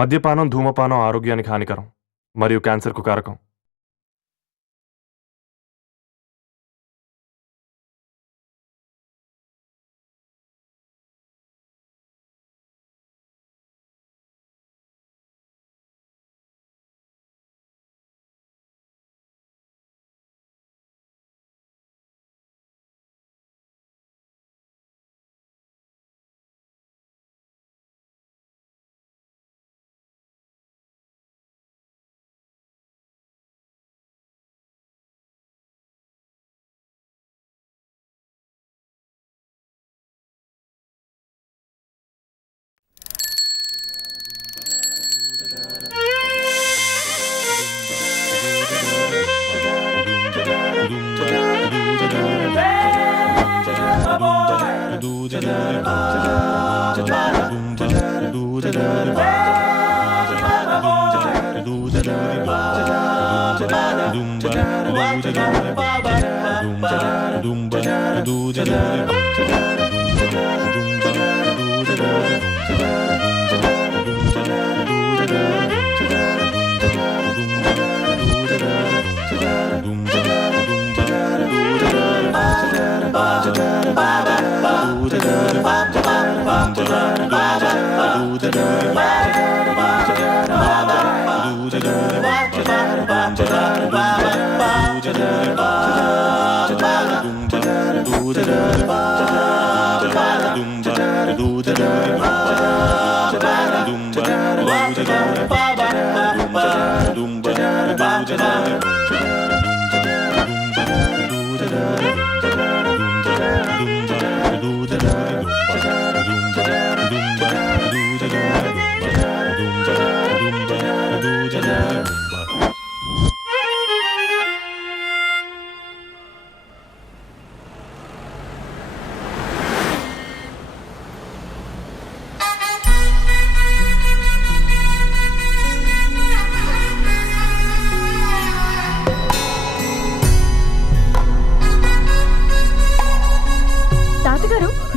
మద్యపానం, ధూమపానం ఆరోగ్యానికి హానికరం మరియు క్యాన్సర్కు కారకం.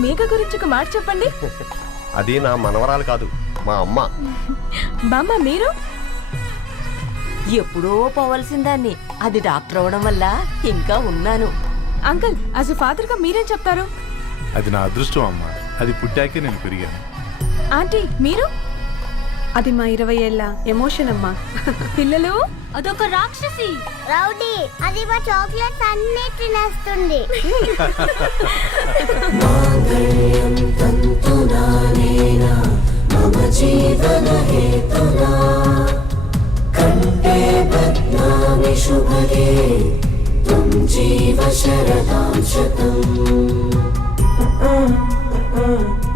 మేఘ గురించి ఒక మాట చెప్పండి. అది నా మనవరాలు కాదు, మా అమ్మ. బామ్మ మీరు ఎప్పుడో పోవలసిందాన్ని, అది డాక్టర్ అవడం వల్ల ఇంకా ఉన్నాను. అంకుల్ యాజ్ ఎ ఫాదర్ గా మీరేం చెప్తారు? అది నా అదృష్టం అమ్మా, అది పుట్టాకే నేను పెరిగాను. ఆంటీ మీరు? అది మా 20 ఏళ్ళ ఎమోషన్ అమ్మా. పిల్లలు అదొక రాక్షసి రౌడీ, అది మా చాక్లెట్స్ అన్ని తినేస్తుంది.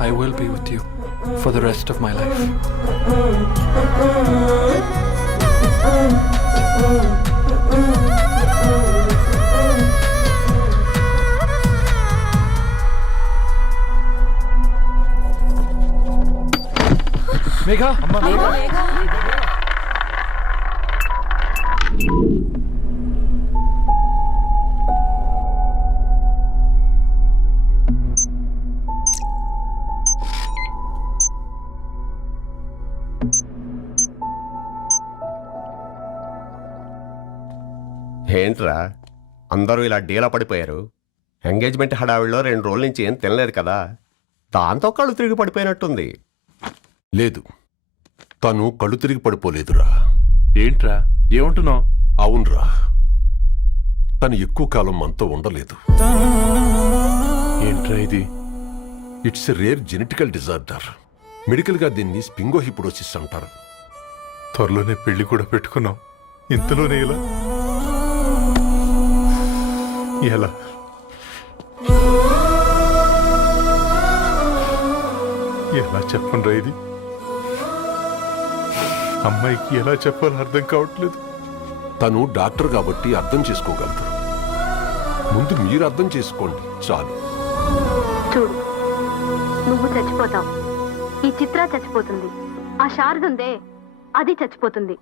I will be with you for the rest of my life. Megha, Amma, Megha. ఏంట్రా అందరూ ఇలా డీలా పడిపోయారు? ఎంగేజ్మెంట్ హడావిడిలో 2 రోజుల నుంచి ఏం తినలేదు కదా, దాంతో కళ్ళు తిరిగి పడిపోయినట్టుంది. లేదు, తను కళ్ళు తిరిగి పడిపోలేదురా. ఏంట్రా ఏమంటున్నావు? అవునరా, తను ఎక్కువ కాలం మనతో ఉండలేదు. ఏంట్రా ఇది? It's a rare genetical disorder. మెడికల్గా దీన్ని స్పింగోహిపోడోసిస్ అంటారు. త్వరలోనే పెళ్లి కూడా పెట్టుకున్నాం, ఇంతలోనే ఇలా ఎలా? ఎలా చెప్పండ్రా ఇది? అమ్మాయికి ఎలా చెప్పాలో అర్థం కావట్లేదు. తను డాక్టర్ కాబట్టి అర్థం చేసుకోగలరు. ముందు మీరు అర్థం చేసుకోండి చాలు. చూడు, నువ్వు చచ్చిపోతావు, ఈ చిత్ర చచ్చిపోతుంది, ఆ శారదుందే అది చచ్చిపోతుంది,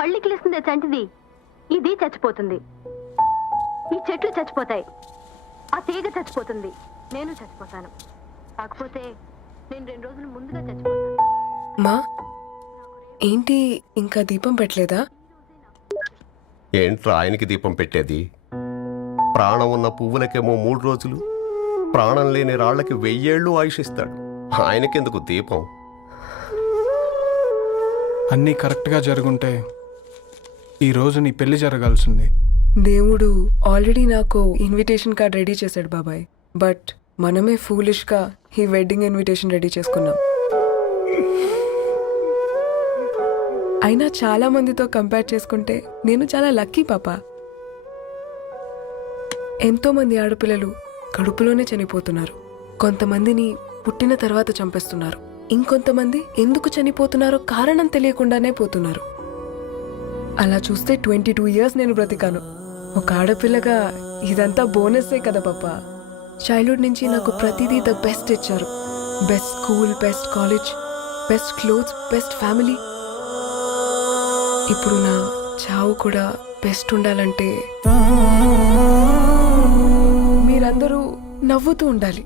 పళ్ళికిలిస్తుందే చంటిది ఇది చచ్చిపోతుంది, ఈ చెట్లు చచ్చిపోతాయి, ఆ తీగ చచ్చిపోతుంది, నేను చచ్చిపోతాను. కాకపోతే నేను 2 రోజులు ముందుగా చచ్చిపోతాను. మా ఏంటి ఇంకా దీపం పెట్టలేదా? ఏంట్రా ఆయనకి దీపం పెట్టేది? ప్రాణం ఉన్న పువ్వులకేమో 3 రోజులు, ప్రాణం లేని రాళ్లకి 1000 ఏళ్ళు ఆయుషిస్తాడు. ఆయనకెందుకు దీపం? అన్నీ కరెక్ట్గా జరుగుంటే ఈరోజు నీ పెళ్లి జరగాల్సింది. దేవుడు ఆల్రెడీ నాకు ఇన్విటేషన్ కార్డ్ రెడీ చేశాడు బాబాయ్. బట్ మనమే ఫూలిష్గా ఈ వెడ్డింగ్ ఇన్విటేషన్ రెడీ చేసుకున్నాం. అయినా చాలా మందితో కంపేర్ చేసుకుంటే నేను చాలా లక్కీ పాప. ఎంతో మంది ఆడపిల్లలు కడుపులోనే చనిపోతున్నారు. కొంతమందిని పుట్టిన తర్వాత చంపేస్తున్నారు. ఇంకొంతమంది ఎందుకు చనిపోతున్నారో కారణం తెలియకుండానే పోతున్నారు. అలా చూస్తే 22 ఇయర్స్ నేను బ్రతికాను. ఒక ఆడపిల్లగా ఇదంతా బోనస్సే కదా పాప. చైల్డ్హుడ్ నుంచి నాకు ప్రతిదీ ద బెస్ట్ ఇచ్చారు. Best school, best college, best clothes, best family. ఇప్పుడు నా చావు కూడా బెస్ట్ ఉండాలంటే మీరందరూ నవ్వుతూ ఉండాలి.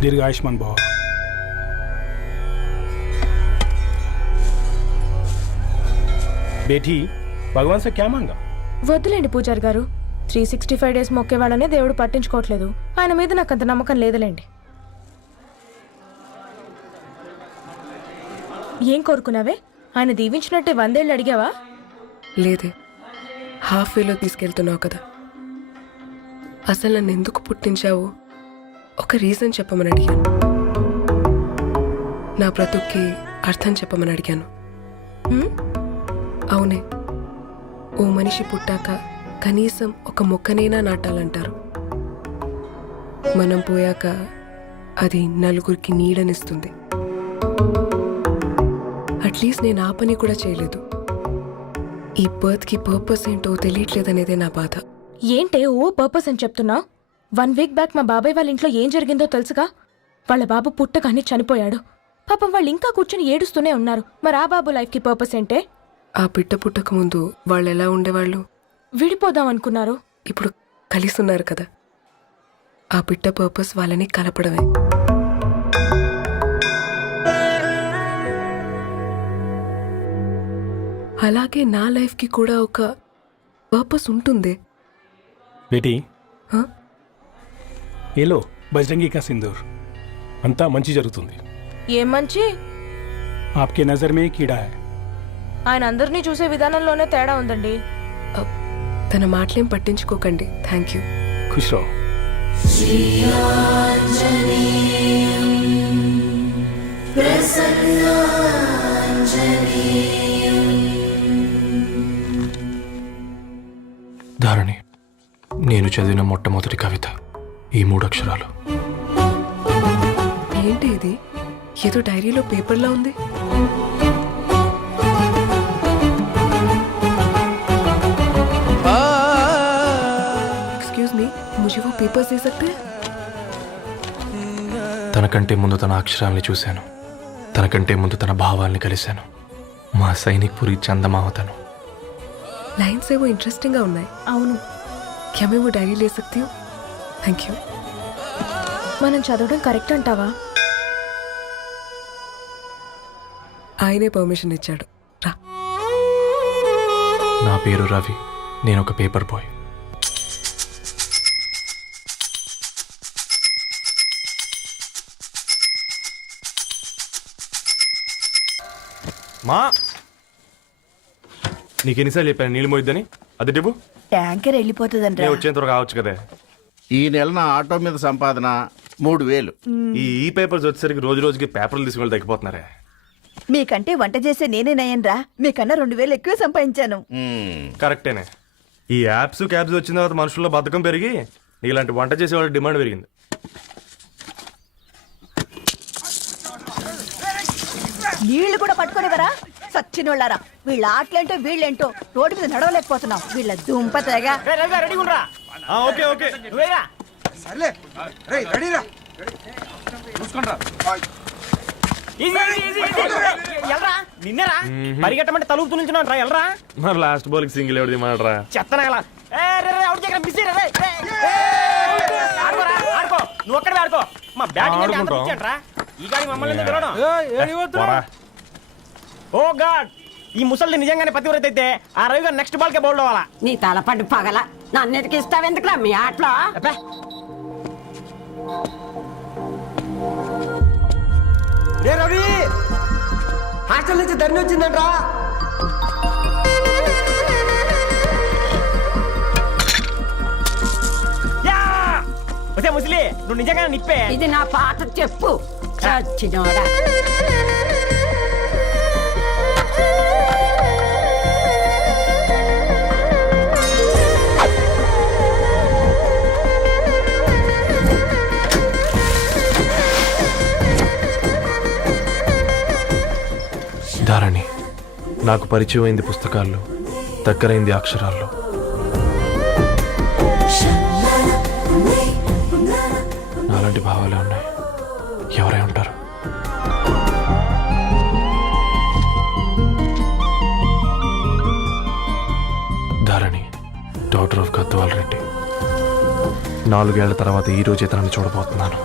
दीर्घ आयुष्मान भव। बेटी भगवान से क्या मांगा? వద్దులేండి పూజారి గారు. 365 డేస్ మొక్కేవాళ్ళనే దేవుడు పట్టించుకోవట్లేదు. ఆయన మీద నాకు అంత నమ్మకం లేదులేండి. ఏం కోరుకున్నావే? ఆయన దీవించినట్టే 100 ఏళ్ళు అడిగావా? లేదే, హాఫ్ వేలో తీసుకెళ్తున్నావు కదా. అసలు నన్ను ఎందుకు పుట్టించావు ఒక రీజన్ చెప్పమని అడిగాను. నా బ్రతుక్కి అర్థం చెప్పమని అడిగాను. అవునే, ఓ మనిషి పుట్టాక కనీసం ఒక మొక్కనైనా నాటాలంటారు. మనం పోయాక అది నలుగురికి నీడనిస్తుంది. అట్లీస్ట్ నేను ఆ పని కూడా చేయలేదు. ఈ బర్త్కి పర్పస్ ఏంటో తెలియట్లేదనేదే నా బాధ. ఏంటే ఓ పర్పస్ అని చెప్తున్నా? 1 వీక్ బ్యాక్ మా బాబాయ్ వాళ్ళ ఇంట్లో ఏం జరిగిందో తెలుసుగా? వాళ్ళ బాబు పుట్టగానే చనిపోయాడు. పాపం వాళ్ళు ఇంకా కూర్చొని ఏడుస్తూనే ఉన్నారు. మరి ఆ బాబు లైఫ్కి పర్పస్ ఏంటే? ఆ బిడ్డ పుట్టక ముందు వాళ్ళు ఎలా ఉండేవాళ్ళు? విడిపోదాం అనుకున్నారు. ఇప్పుడు కలిసి ఉన్నారు కదా. ఆ బిడ్డ పర్పస్ వాళ్ళని కలపడమే. అలాగే నా లైఫ్కి కూడా ఒక పర్పస్ ఉంటుంది. बेटी हाँ? ये लो बजरंगी का सिंदूर। अंता मंची जరుగుతుంది. ఏం మంచి? आपके नजर में कीड़ा है। ఆయన అందరినీ చూసే విధానంలోనే తేడా ఉందండి. తన మాటలేం పట్టించుకోకండి. Thank you. खुश रहो। ధారణి, నేను చదివిన మొట్టమొదటి కవిత ఈ 3 అక్షరాలు. ఏంటి ఇది? ఏదో డైరీలో పేపర్లా ఉంది. एक्सक्यूज मी, मुझे वो पेपर्स दे सकते हैं? తనకంటే ముందు తన అక్షరాల్ని చూశాను. తనకంటే ముందు తన భావాల్ని కలిశాను. మా సైనిక్ పురి చందమావతను. लाइन्स वो इंटरेस्टिंग గా ఉన్నాయి. అవును, क्या मैं वो डायरी ले सकती हूँ? Thank you. మనం చదవడం కరెక్ట్ అంటావా? ఆయనే పర్మిషన్ ఇచ్చాడు. రా. నా పేరు రవి. నేను ఒక పేపర్ బాయ్. మా నీకెన్నిసార్లు చెప్పాను నీళ్ళు మోయిద్దని? అది డిబు ట్యాంకర్ వెళ్ళిపోతుందండి. నేను వచ్చేంత వరకు కావచ్చు కదా. ఈ నెల నా ఆటో మీద సంపాదన 3000. ఈ పేపర్స్ వచ్చేసరికి రోజు రోజుకి పేపర్లు తీసుకుని తగ్గిపోతున్నారే. మీకంటే వంట చేసే నేనే నయ్యనరా. మీకన్నా 2000 ఎక్కువ సంపాదించాను. కరెక్టేనే. ఈ యాప్స్ క్యాబ్స్ వచ్చిన తర్వాత మనుషుల్లో బద్ధకం పెరిగి ఇలాంటి వంట చేసే వాళ్ళ డిమాండ్ పెరిగింది. నీళ్లు కూడా పట్టుకునేవరా సచ్చినోళ్ళారా. వీళ్ళ ఆటలేంటో వీళ్ళేంటో రోడ్డు మీద నడవలేకపోతున్నాం. వీళ్ళ దుంప తెగ. ఓకే ఓకే నిన్నరా పరిగెట్టమంటే తలుపుతూ నిల్చున్నాను రా ఎల్రా మరి లాస్ట్ బాల్కి సింగిల్ ఎవరిది మాట్రా చెత్తనగల ఆడుకో నువ్వు ఒక్కడే ఆడుకో మా బ్యాటింగ్ రా ఈ గాడి మమ్మల్ని ఎందుకు పిలవడం? ఓ గాడ్ ఈ ముసలిది నిజంగానే పతివ్రత అయితే ఆ రవి గారు నెక్స్ట్ బాల్ కే బౌల్డ్ అవ్వాలా. నీ తలపండు పగల నన్ను ఎదికిస్తావెందుకురా మీ ఆటలో? రే రవి హాస్టల్ నుంచి ధరణి వచ్చిందంట్రా. ఒసే ముసలి నువ్వు నిజంగానే నిప్పే. ఇది నా పాత చెప్పు చచ్చినోడా. ధారణి నాకు పరిచయం అయింది పుస్తకాల్లో, దగ్గరైంది అక్షరాల్లో. నాలాంటి భావాలే ఉన్నాయి. ఎవరై ఉంటారు? Dharani daughter of Gadwal Reddy. 4 ఏళ్ల తర్వాత ఈ రోజు ఇతరాన్ని చూడబోతున్నాను.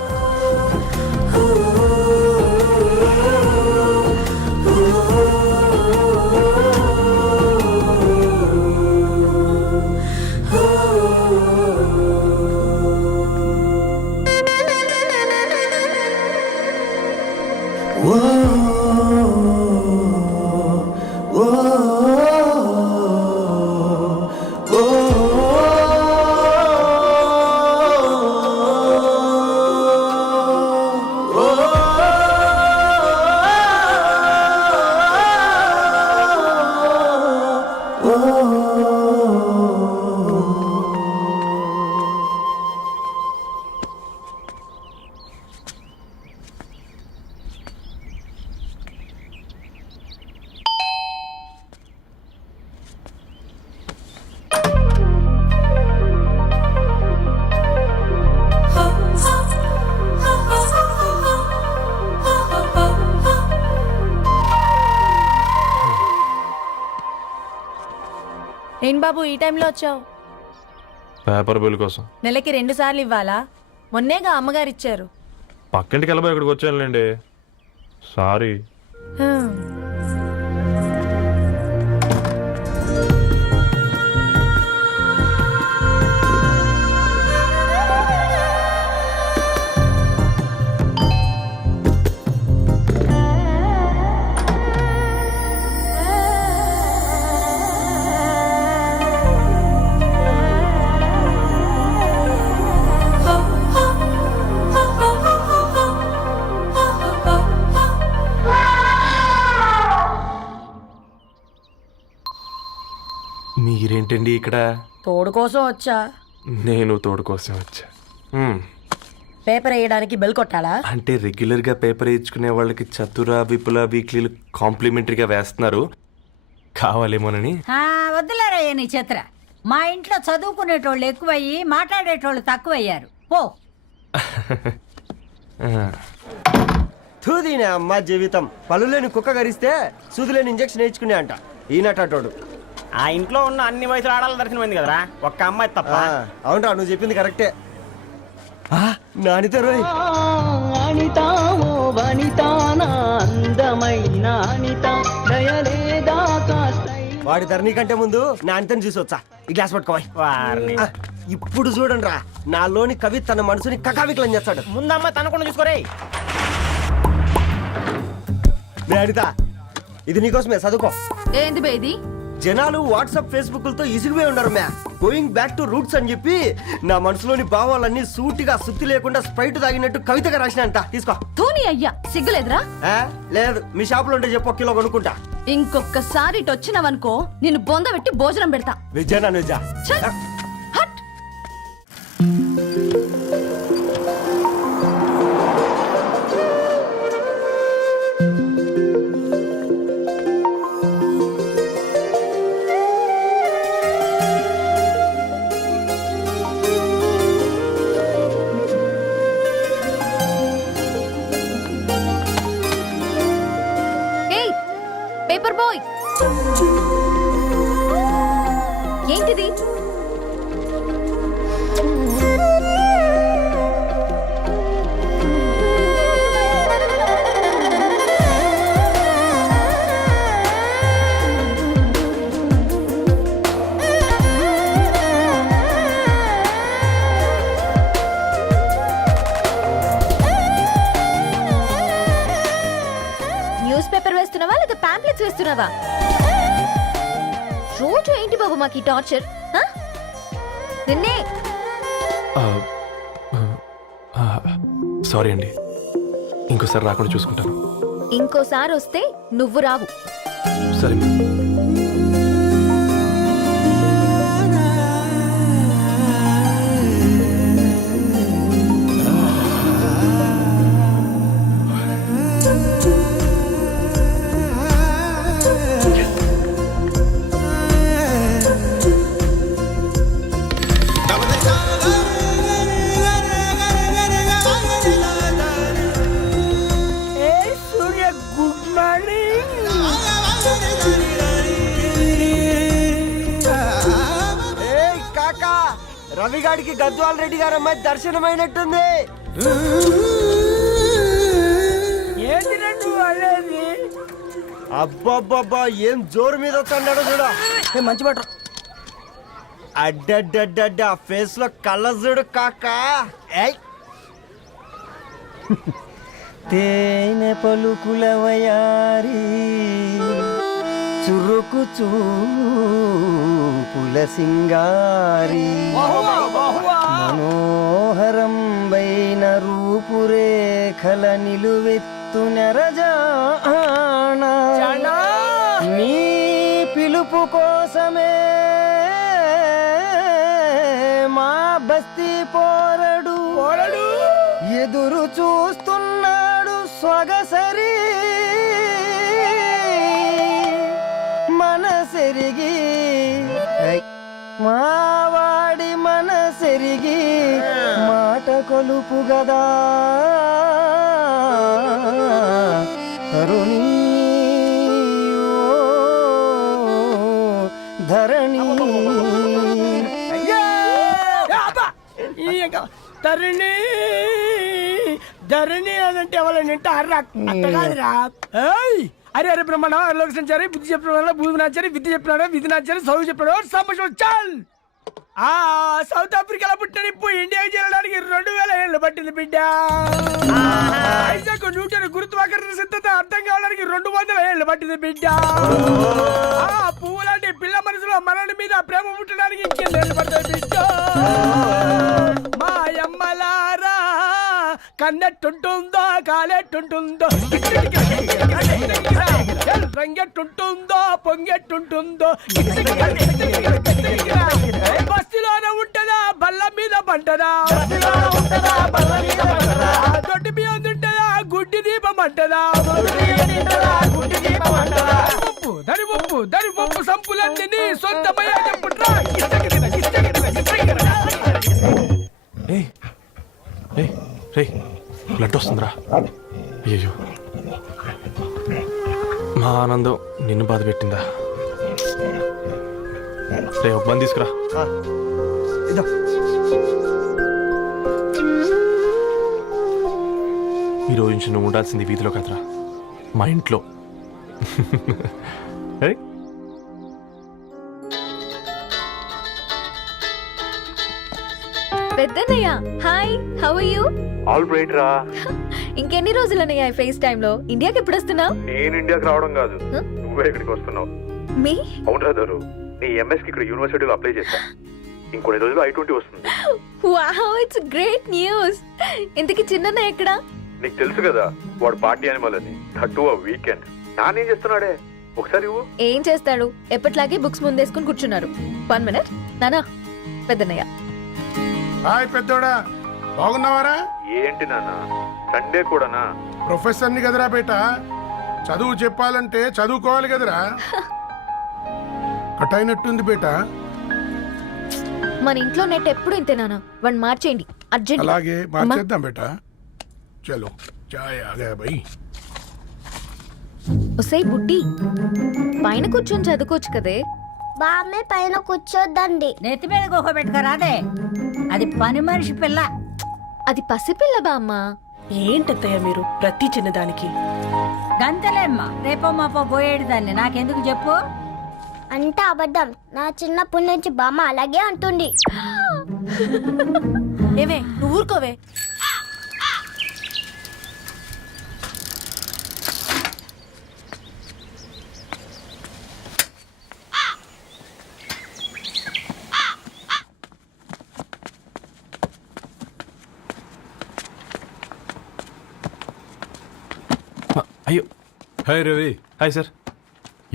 ఏం బాబు ఈ టైంలో వచ్చావు? పేపర్ బిల్ కోసం. నెలకి 2 సార్లు ఇవ్వాలా? మొన్నేగా అమ్మగారు ఇచ్చారు. పక్కింటికి వెళ్ళబోయి ఇక్కడికి వచ్చానులేండి. సారీ. మీరేంటండి ఇక్కడ? తోడు కోసం వచ్చా. నేను తోడు కోసం వచ్చా. పేపర్ వేయడానికి బెల్ కొట్టాలా? అంటే రెగ్యులర్గా పేపర్ వేయించుకునే వాళ్ళకి చతుర విపుల వీక్లీలు కాంప్లిమెంటరీగా వేస్తున్నారు, కావాలేమోనని. వద్దులేరయ్య నీ చిత్ర. మా ఇంట్లో చదువుకునేటోళ్ళు ఎక్కువయ్యి మాట్లాడేటోళ్ళు తక్కువయ్యారు. పో. తూదీనే అమ్మ జీవితం. పలులేని కుక్క గరిస్తే సుదులేని ఇంజక్షన్ వేయించుకునే అంట ఈనటోడు. ఆ ఇంట్లో ఉన్న అన్ని వయసులో ఆడాలి దర్శనమైంది కదరా, ఒక్క అమ్మాయి తప్ప. అవునరా నువ్వు చెప్పింది కరెక్టే. నానితో రోయ్ వాడి ధరణి కంటే ముందు నా అంతని చూసి వచ్చా. ఈ గ్లాస్ పట్టుకోవాలి. ఇప్పుడు చూడండి రా, నాలోని కవి తన మనసుని కకావికలం చేస్తాడు. ముందమ్మ తనకుండా చూసుకోరే. అనిత ఇది నీకోసమే, చదువుకో. ఏంది బేది? జనాలు వాట్సాప్ ఫేస్బుక్లతో ఇసిగిపోయి ఉన్నారు మ్యా. గోయింగ్ బ్యాక్ టు రూట్స్ అని చెప్పి నా మనసులోని భావాలన్నీ సూటిగా సుత్తి లేకుండా స్ప్రైట్ తాగినట్టు కవితగా రాసిన అంట. తీసుకో. తూని అయ్యా సిగ్గులేదురా? లేదు, మీ షాప్ లో ఉంటే చెప్పు, 1 కిలో కొనుక్కుంటా. ఇంకొకసారి ఇటు వచ్చినావనుకో నిన్ను బొంద పెట్టి భోజనం పెడతా. విజయనా నిజా. ఏంటిది? న్యూస్ పేపర్ వేస్తున్నావా లేదా పాంప్లెట్స్ వేస్తున్నావా? రోజు ఏంటి బాబు మాకు ఈ టార్చర్? నిన్నే సారీ అండి, ఇంకోసారి రాకుండా చూసుకుంటాను. ఇంకోసారి వస్తే నువ్వు రావు. సరే రవిగాడికి గద్వాల్ రెడ్డి గారు అమ్మాయి దర్శనమైనట్టుంది. అబ్బాబ్బాబ్బా ఏం జోరు మీద వస్తాడు చూడ. మంచి మాట. అడ్డడ్డడ్డ ఫేస్ లో కళ్ళ చూడు కాకా. తేనె పలుకుల వయారి చురుకు చూపుల సింగారి మనోహరం బైన రూపురేఖల నిలువెత్తు నెరజానా నీ పిలుపు కోసమే మా బస్తీ పోరడు ఎదురు చూస్తున్నాడు సొగసరి మనసెరిగి మావాడి మనసెరిగి మాట కొలుపు గదా తరుణి ధరణి తరుణి ధరణి అదంటే ఎవరైనా అట్ట కాదురా. అరే అరే బ్రహ్మణ లోక సంచారి బుద్ధి చెప్పిన భూమి నాచారి విద్య చెప్పినాడు విధి నాచారి చదువు చెప్పినాడు సంభాషణ చాల్. సౌత్ ఆఫ్రికాలో పుట్టిన ఇప్పుడు ఇండియాకి చేరడానికి 2000 ఏళ్ళు పట్టింది బిడ్డ. ఐజాక్ న్యూటన్ గురుత్వాకర్షణ సిద్ధత అర్థం కావడానికి 200 ఏళ్ళు పట్టింది బిడ్డ. పువ్వు లాంటి పిల్ల మనసులో మనని మీద ప్రేమ పుట్టడానికి ఇంకేళ్ళు పడతాయి బిడ్డ. మా అమ్మలారా కన్నెట్టుంటుందో కాలెట్టుంటుందో రంగెట్టుంటుందో పొంగెట్టుంటుందో బస్తిలోనే ఉంటదా బల్ల మీద పంటదా దొడ్డి బియ్యం తింటదా గుడ్డి దీపం అంటదా దరి పప్పు సంపులన్నీ సొంతమయ్యా చెప్పుట్రా. రే బ్లడ్ వస్తుందిరా. అయ్యో మా ఆనందం నిన్ను బాధ పెట్టిందా? రే ఒక బంద్ తీసుకురా. ఈరోజు నుంచి నువ్వు ఉండాల్సింది వీధిలో కదరా, మా ఇంట్లో. పెద్దన్నయ్య hi, how are you? All right రా. ఇంకెన్ని రోజులన్నయ్య ఫేస్ టైమ్ లో? ఇండియాకి ఎప్పుడు వస్తున్నావు? నేను ఇండియాకి రావడం కాదు, నువ్వే ఇక్కడికి వస్తున్నావు. మీ అవునరా దొరు, నీ ఎంఎస్ కి ఇక్కడ యూనివర్సిటీలో అప్లై చేశా. ఇంకొన్ని రోజులు I-20 వస్తుంది. Wow, it's great news. ఇంతకీ చిన్నన్నయ్య ఎక్కడా? నీకు తెలుసు కదా వాడు పార్టీ అనిమల్ అని, థర్టూ వీకెండ్. నానేం చేస్తున్నాడే ఒకసారి ఇవ్వు. ఏం చేస్తాడు, ఎప్పట్లాగే బుక్స్ ముందేసుకుని కూర్చున్నారు. 1 మినిట్ నానా. పెద్దన్నయ్య హాయ్ పెద్దోడా, బాగున్నావారా? ఏంటి నాన్న సండే కూడానా? ప్రొఫెసర్ని కదరా బేట, చదువు చెప్పాలంటే చదువుకోవాలి కదరా. కట్ అయినట్టుంది బేట. మన ఇంట్లో నెట్ ఎప్పుడు ఇంతే నాన్న. 1 మార్చేయండి అర్జెంట్. అలాగే మార్చేద్దాం బేట. చలో చాయ్ ఆగా భయ్. ఒసే బుడ్డి, పైన కూర్చొని చదువుకోవచ్చు కదే, బామ్మే పైన కూర్చోద్దండి. నెత్తి మీద గుహ పెట్టుకోరాదే, అది పని మనిషి పిల్ల. అది పసిపిల్ల బామ్మ. ఏంటత్తయ్య మీరు ప్రతి చిన్నదానికి? గంతలేమ్మా, రేపో మాపో పోయేడు దాన్ని నాకెందుకు చెప్పు. అంటే అబద్ధం. నా చిన్నప్పటి నుంచి బామ్మ అలాగే అంటుంది. ఏవే నువ్వు ఊరుకోవే. అయ్యో హాయ్ రవి, హాయ్ సార్.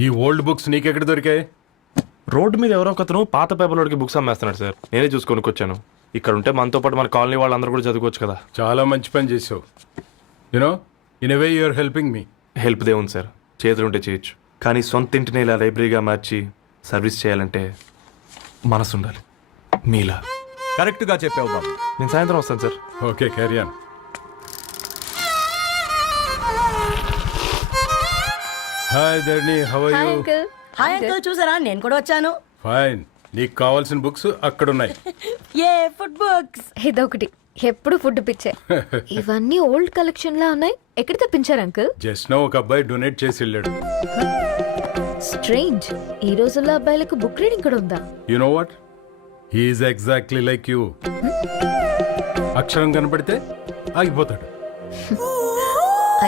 ఈ ఓల్డ్ బుక్స్ నీకెక్కడ దొరికాయి? రోడ్డు మీద ఎవరో ఒకతను పాత పేపర్లోకి బుక్స్ అమ్మేస్తున్నాడు సార్. నేనే చూసుకొని వచ్చాను. ఇక్కడ ఉంటే మనతో పాటు మన కాలనీ వాళ్ళందరూ కూడా చదువుకోవచ్చు కదా. చాలా మంచి పని చేసావు. You know, in a way you are helping me. Help దే ఉంది సార్, చేతులుంటే చేయొచ్చు. కానీ సొంత ఇంటిని ఇలా లైబ్రరీగా మార్చి సర్వీస్ చేయాలంటే మనసు ఉండాలి. మీలా. కరెక్ట్గా చెప్పావు బాబు. నేను సాయంత్రం వస్తాను sir. Okay, carry on. Hi Dharani, how are hi you? Uncle. Hi uncle, చూసారా నేను కూడా వచ్చాను. ఫైన్. నీకు కావాల్సిన బుక్స్ అక్కడ ఉన్నాయి. ఏ ఫుడ్ బుక్స్? ఇదొకటి, ఎప్పుడు ఫుడ్ పిచ్చే. ఇవన్నీ ఓల్డ్ కలెక్షన్ లా ఉన్నాయి. ఎక్కడ తెప్పించారు అంకుల్? జస్ట్ నో ఒక అబ్బాయి డొనేట్ చేసి వెళ్ళాడు. స్ట్రేంజ్, ఈ రోజుల్లో అబ్బాయిలకు బుక్ రీడింగ్ కూడా ఉందా? You know what, he's exactly like you. అక్షరం కనపడితే ఆగిపోతాడు.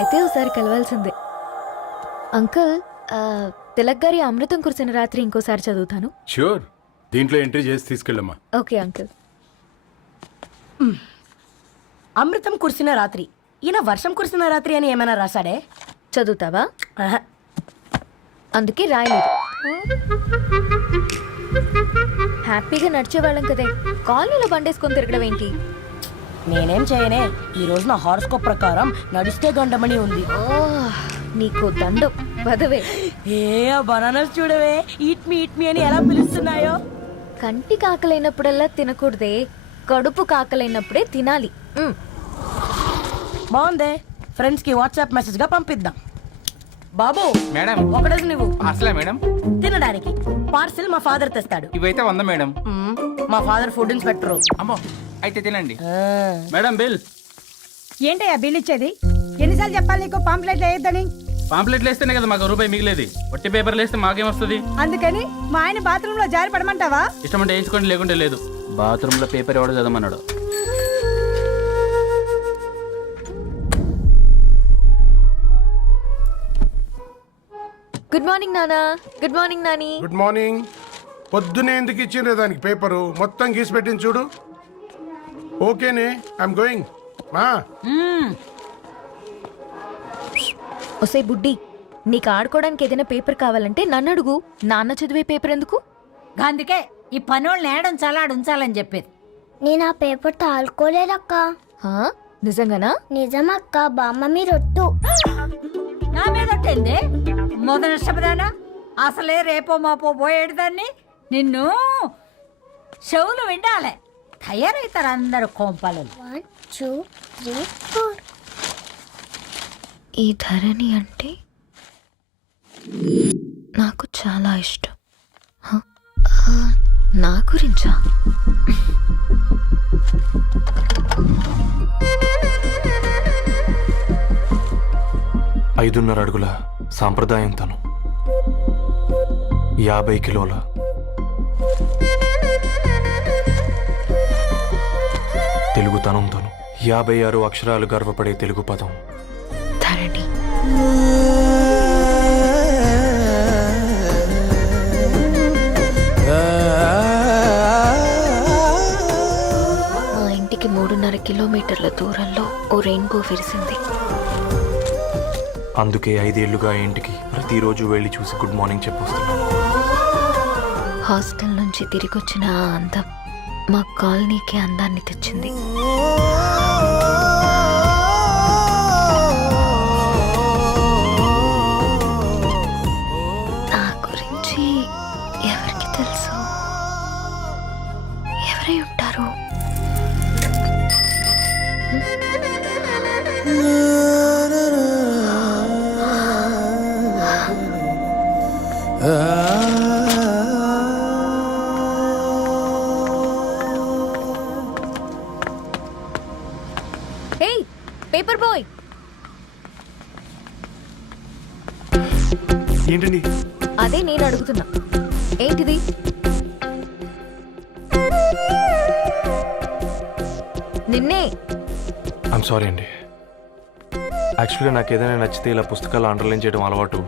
అయితే ఒకసారి కలవాల్సిందే. అంకుల్, తిలక్ గారి అమృతం కురిసిన రాత్రి ఇంకోసారి చదువుతాను. ష్యూర్, దీంట్లో ఎంట్రీ చేసి తీసుకెళ్ళమ్మా. Okay uncle. అమృతం కురిసిన రాత్రి, ఈయన వర్షం కురిసిన రాత్రి అని ఏమైనా రాశాడే? చదువుతావా? ఆహా. అందుకే రాయలేదు. హ్యాపీగా నడిచేవాళ్ళం కదే, కాలనీలో బండేసుకొని తిరగడం ఏంటి? నేనేం చేయనే, ఈ రోజు నా హారోస్కోప్ ప్రకారం నడిస్తే గండమని ఉంది. నీకు దండం పదవే. ఏ బనానాస్ చూడవే, ఈట్ మీ అని ఎలా పిలుస్తున్నాయో. కంటి కాకలైనప్పుడల్లా తినకూడదే, కడుపు కాకలైనప్పుడే తినాలి. బాగుందే, ఫ్రెండ్స్ కి వాట్సాప్ మెసేజ్ గా పంపిద్దాం. బాబు మేడం, ఒకటేసి నువ్వు అసలే మేడం తినడానికి పార్సిల్ మా ఫాదర్ తెస్తాడు. ఇవైతే 100 మేడం. మా ఫాదర్ ఫుడ్ ఇన్స్పెక్టర్. అమ్మో, అయితే తినండి మేడం. బిల్ ఏంటయ్యా బిల్ ఇచ్చేది? ఎన్నిసార్లు చెప్పాలి నీకు పాంప్లెట్ వేయొద్దని? పాంప్లెట్లు వేస్తేనే కదా మాకు రూపాయి మిగిలేది. ఒట్టి పేపర్లు వేస్తే మాకేమొస్తుంది? అందుకని మా ఆయన బాత్రూమ్ లో జారి పడమంటావా? ఇష్టం అంటే వేయించుకోండి, లేకుంటే లేదు. బాత్రూమ్ లో పేపర్ ఎవడో చదవమన్నాడు. గుడ్ మార్నింగ్ నానా. Good morning Nani. Good morning. పొద్దునే ఎందుకు ఇచ్చిండ్రే దానికి పేపరు? మొత్తం గీసి పెట్టింది చూడు. ఓకేనే, ఐఎమ్ గోయింగ్. మా ఒసే బుడ్డి, నీకు ఆడుకోవడానికి ఏదైనా పేపర్ కావాలంటే నన్ను అడుగు. నాన్న చదివే పేపర్ ఎందుకు? అందుకే ఈ పనోళ్ళని ఏడుంచాలా ఉంచాలని చెప్పేది. నేను ఆ పేపర్ తాలుకోలేదక్క. హా? నిజంగానా? నిజమక్క, బామ్మ మీరొట్టు. నా మీద ఒట్టేంది? మొదటి నష్టపదానా? అసలే రేపో మాపో పోయేడు దాన్ని. నిన్ను చెవులు వినాలే, తయారవుతారు అందరు కోంపాలు. 1 2 3 4. ఈ ధరణి అంటే నాకు చాలా ఇష్టం. హ? నా గురించా? ఐదున్నర అడుగుల సాంప్రదాయం తను, 50 కిలోల తెలుగుతనం తను, 56 అక్షరాలు గర్వపడే తెలుగు పదం ధరణి. మా ఇంటికి 3.5 కిలోమీటర్ల దూరంలో ఓ రెయిన్బో విరిసింది. అందుకే 5 ఏళ్లుగా ఇంటికి ప్రతిరోజు వెళ్ళి చూసి గుడ్ మార్నింగ్ చెప్పొస్తున్నాను. హాస్టల్ నుంచి తిరిగొచ్చిన ఆ అందం మా కాలనీకి అందాన్ని తెచ్చింది. నా గురించి ఎవరికి తెలుసు? ఎవరై ఉంటారు? ఏంటండి? అదే నేను అడుగుతున్నా, ఏంటిది? నిన్నే. ఐమ్ సారీ అండి. యాక్చువల్గా నాకు ఏదైనా నచ్చితే ఇలా పుస్తకాలు అండర్లైన్ చేయడం అలవాటు.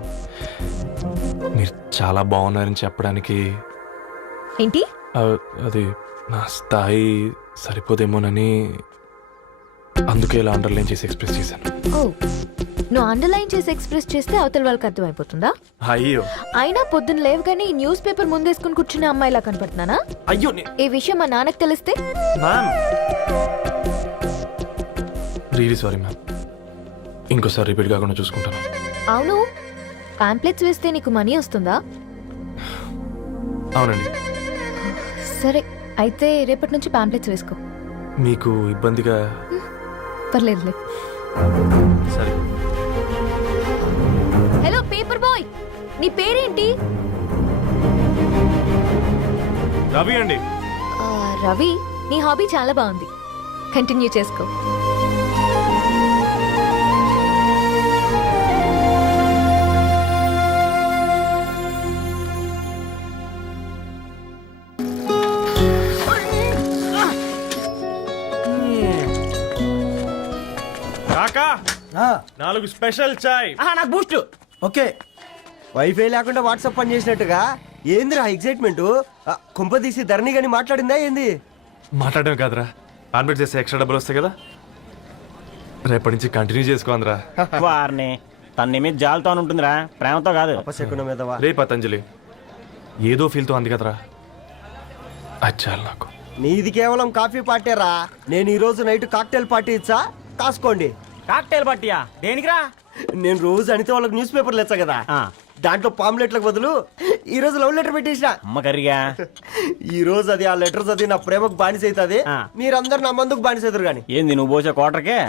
మీరు చాలా బాగున్నారని చెప్పడానికి ఏంటి? అది నా స్థాయి సరిపోదేమోనని అందుకే ఇలా అండర్లైన్ చేసి ఎక్స్ప్రెస్ చేశాను. ఓ, నువ్వు అండర్లైన్ చేసి ఎక్స్ప్రెస్ చేస్తే అవతల వాళ్ళకి అర్థమైపోతుందా? అయ్యో అయినా పొద్దున్న లేవగానే ఈ న్యూస్ పేపర్ ముందేసుకుని కూర్చునే అమ్మాయిలా కనపడుతున్నానా? అయ్యో ఈ విషయం మా నాన్నకి తెలిస్తే? Ma'am really sorry ma'am. ఇంకోసారి రిపీట్ కాకుండా చూసుకుంటాను. అవును, పాంప్లెట్స్ వేస్తే నీకు మనీ వస్తుందా? అవునండి. సరే, అయితే రేపటి నుంచి పాంప్లెట్స్ వేసుకో. మీకు ఇబ్బందిగా? పర్లేదులే. సరే. హలో పేపర్ బాయ్, నీ పేరేంటి? రవి అండి. రవి, నీ హాబీ చాలా బాగుంది, కంటిన్యూ చేసుకో. కాకా 4 స్పెషల్ చాయ్. నాకు బూస్ట్. ఓకే, వైఫై లేకుండా వాట్సాప్ పని చేసినట్టుగా ఏందిరా ఎగ్జైట్మెంట్? కుంప తీసి ధరణి గాని మాట్లాడిందా ఏంది? మాట్లాడడం కాదురా, కాన్వర్ట్ చేస్తే ఎక్స్ట్రా డబ్బులు వస్తాయి కదా, రేపటి నుంచి కంటిన్యూ చేసుకోందిరా. వారిని తన మీద జాలతో ఉంటుందిరా, ప్రేమతో కాదు. అపశకునం మీద రే పతంజలి, ఏదో ఫీల్తో అంది కదరా, అచ్చాలి నాకు. నీది కేవలం కాఫీ పార్టీరా, నేను ఈ రోజు నైట్ కాక్టైల్ పార్టీ ఇచ్చా, కాసుకోండి. కాక్టైల్ పార్టీయా? దేనికిరా? నేను రోజు అనితే వాళ్ళకి న్యూస్ పేపర్లు ఇచ్చా కదా, దాంట్లో పాంప్లెట్లకు బదులు ఈ రోజు లవ్ లెటర్ పెట్టేసిన. అమ్మకరిగా ఈ రోజు అది ఆ లెటర్ చదివి నా ప్రేమకు బానిస అవుతుంది, మీరందరు నా మందుకు బానిస అవుతారు. కానీ ఏంది నువ్వు పోసే కోటర్కే?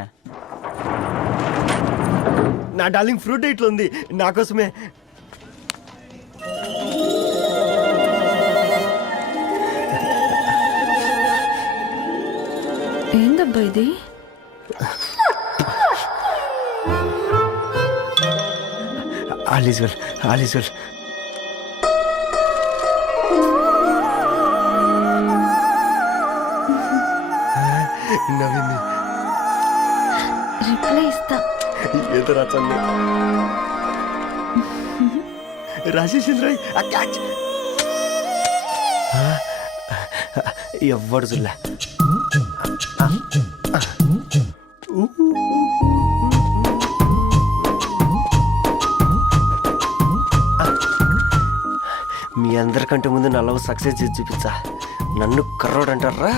నా డార్లింగ్ ఫ్రూట్ ఇట్లా ఉంది నా కోసమే. ఏందబ్బా ఇది? All is well, all is well. నవ్వింది. రిప్లై ఇస్తా. ఏదో రాచండి రాజేసింద్ర క్యాచ్. ఎవ్వడు చూడలే. మీ అందరికంటే ముందు నా లవ్ సక్సెస్ చేసి చూపించా. నన్ను కర్రోడు అంటారా,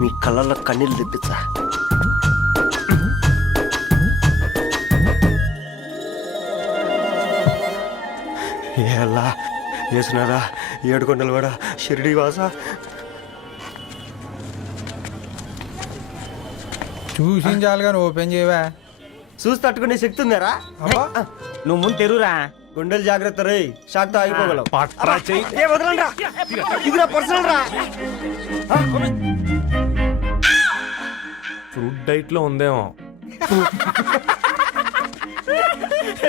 మీ కళ్ళల్లో కన్నీళ్ళు తెప్పించా. ఎలా వేసినారా ఏడుకొండలు కూడా షిరిడి వాస. చూసించాలి కానీ ఓపెన్ చేయవా? చూసి తట్టుకునే శక్తి ఉందారా? నువ్వు ముందు తెరురా, గుండెలు జాగ్రత్త రే, షాక్తో ఆగిపోగలవు. ఇదిరా పర్సనల్ రా. ఫ్రూట్ డైట్ లో ఉందేమో.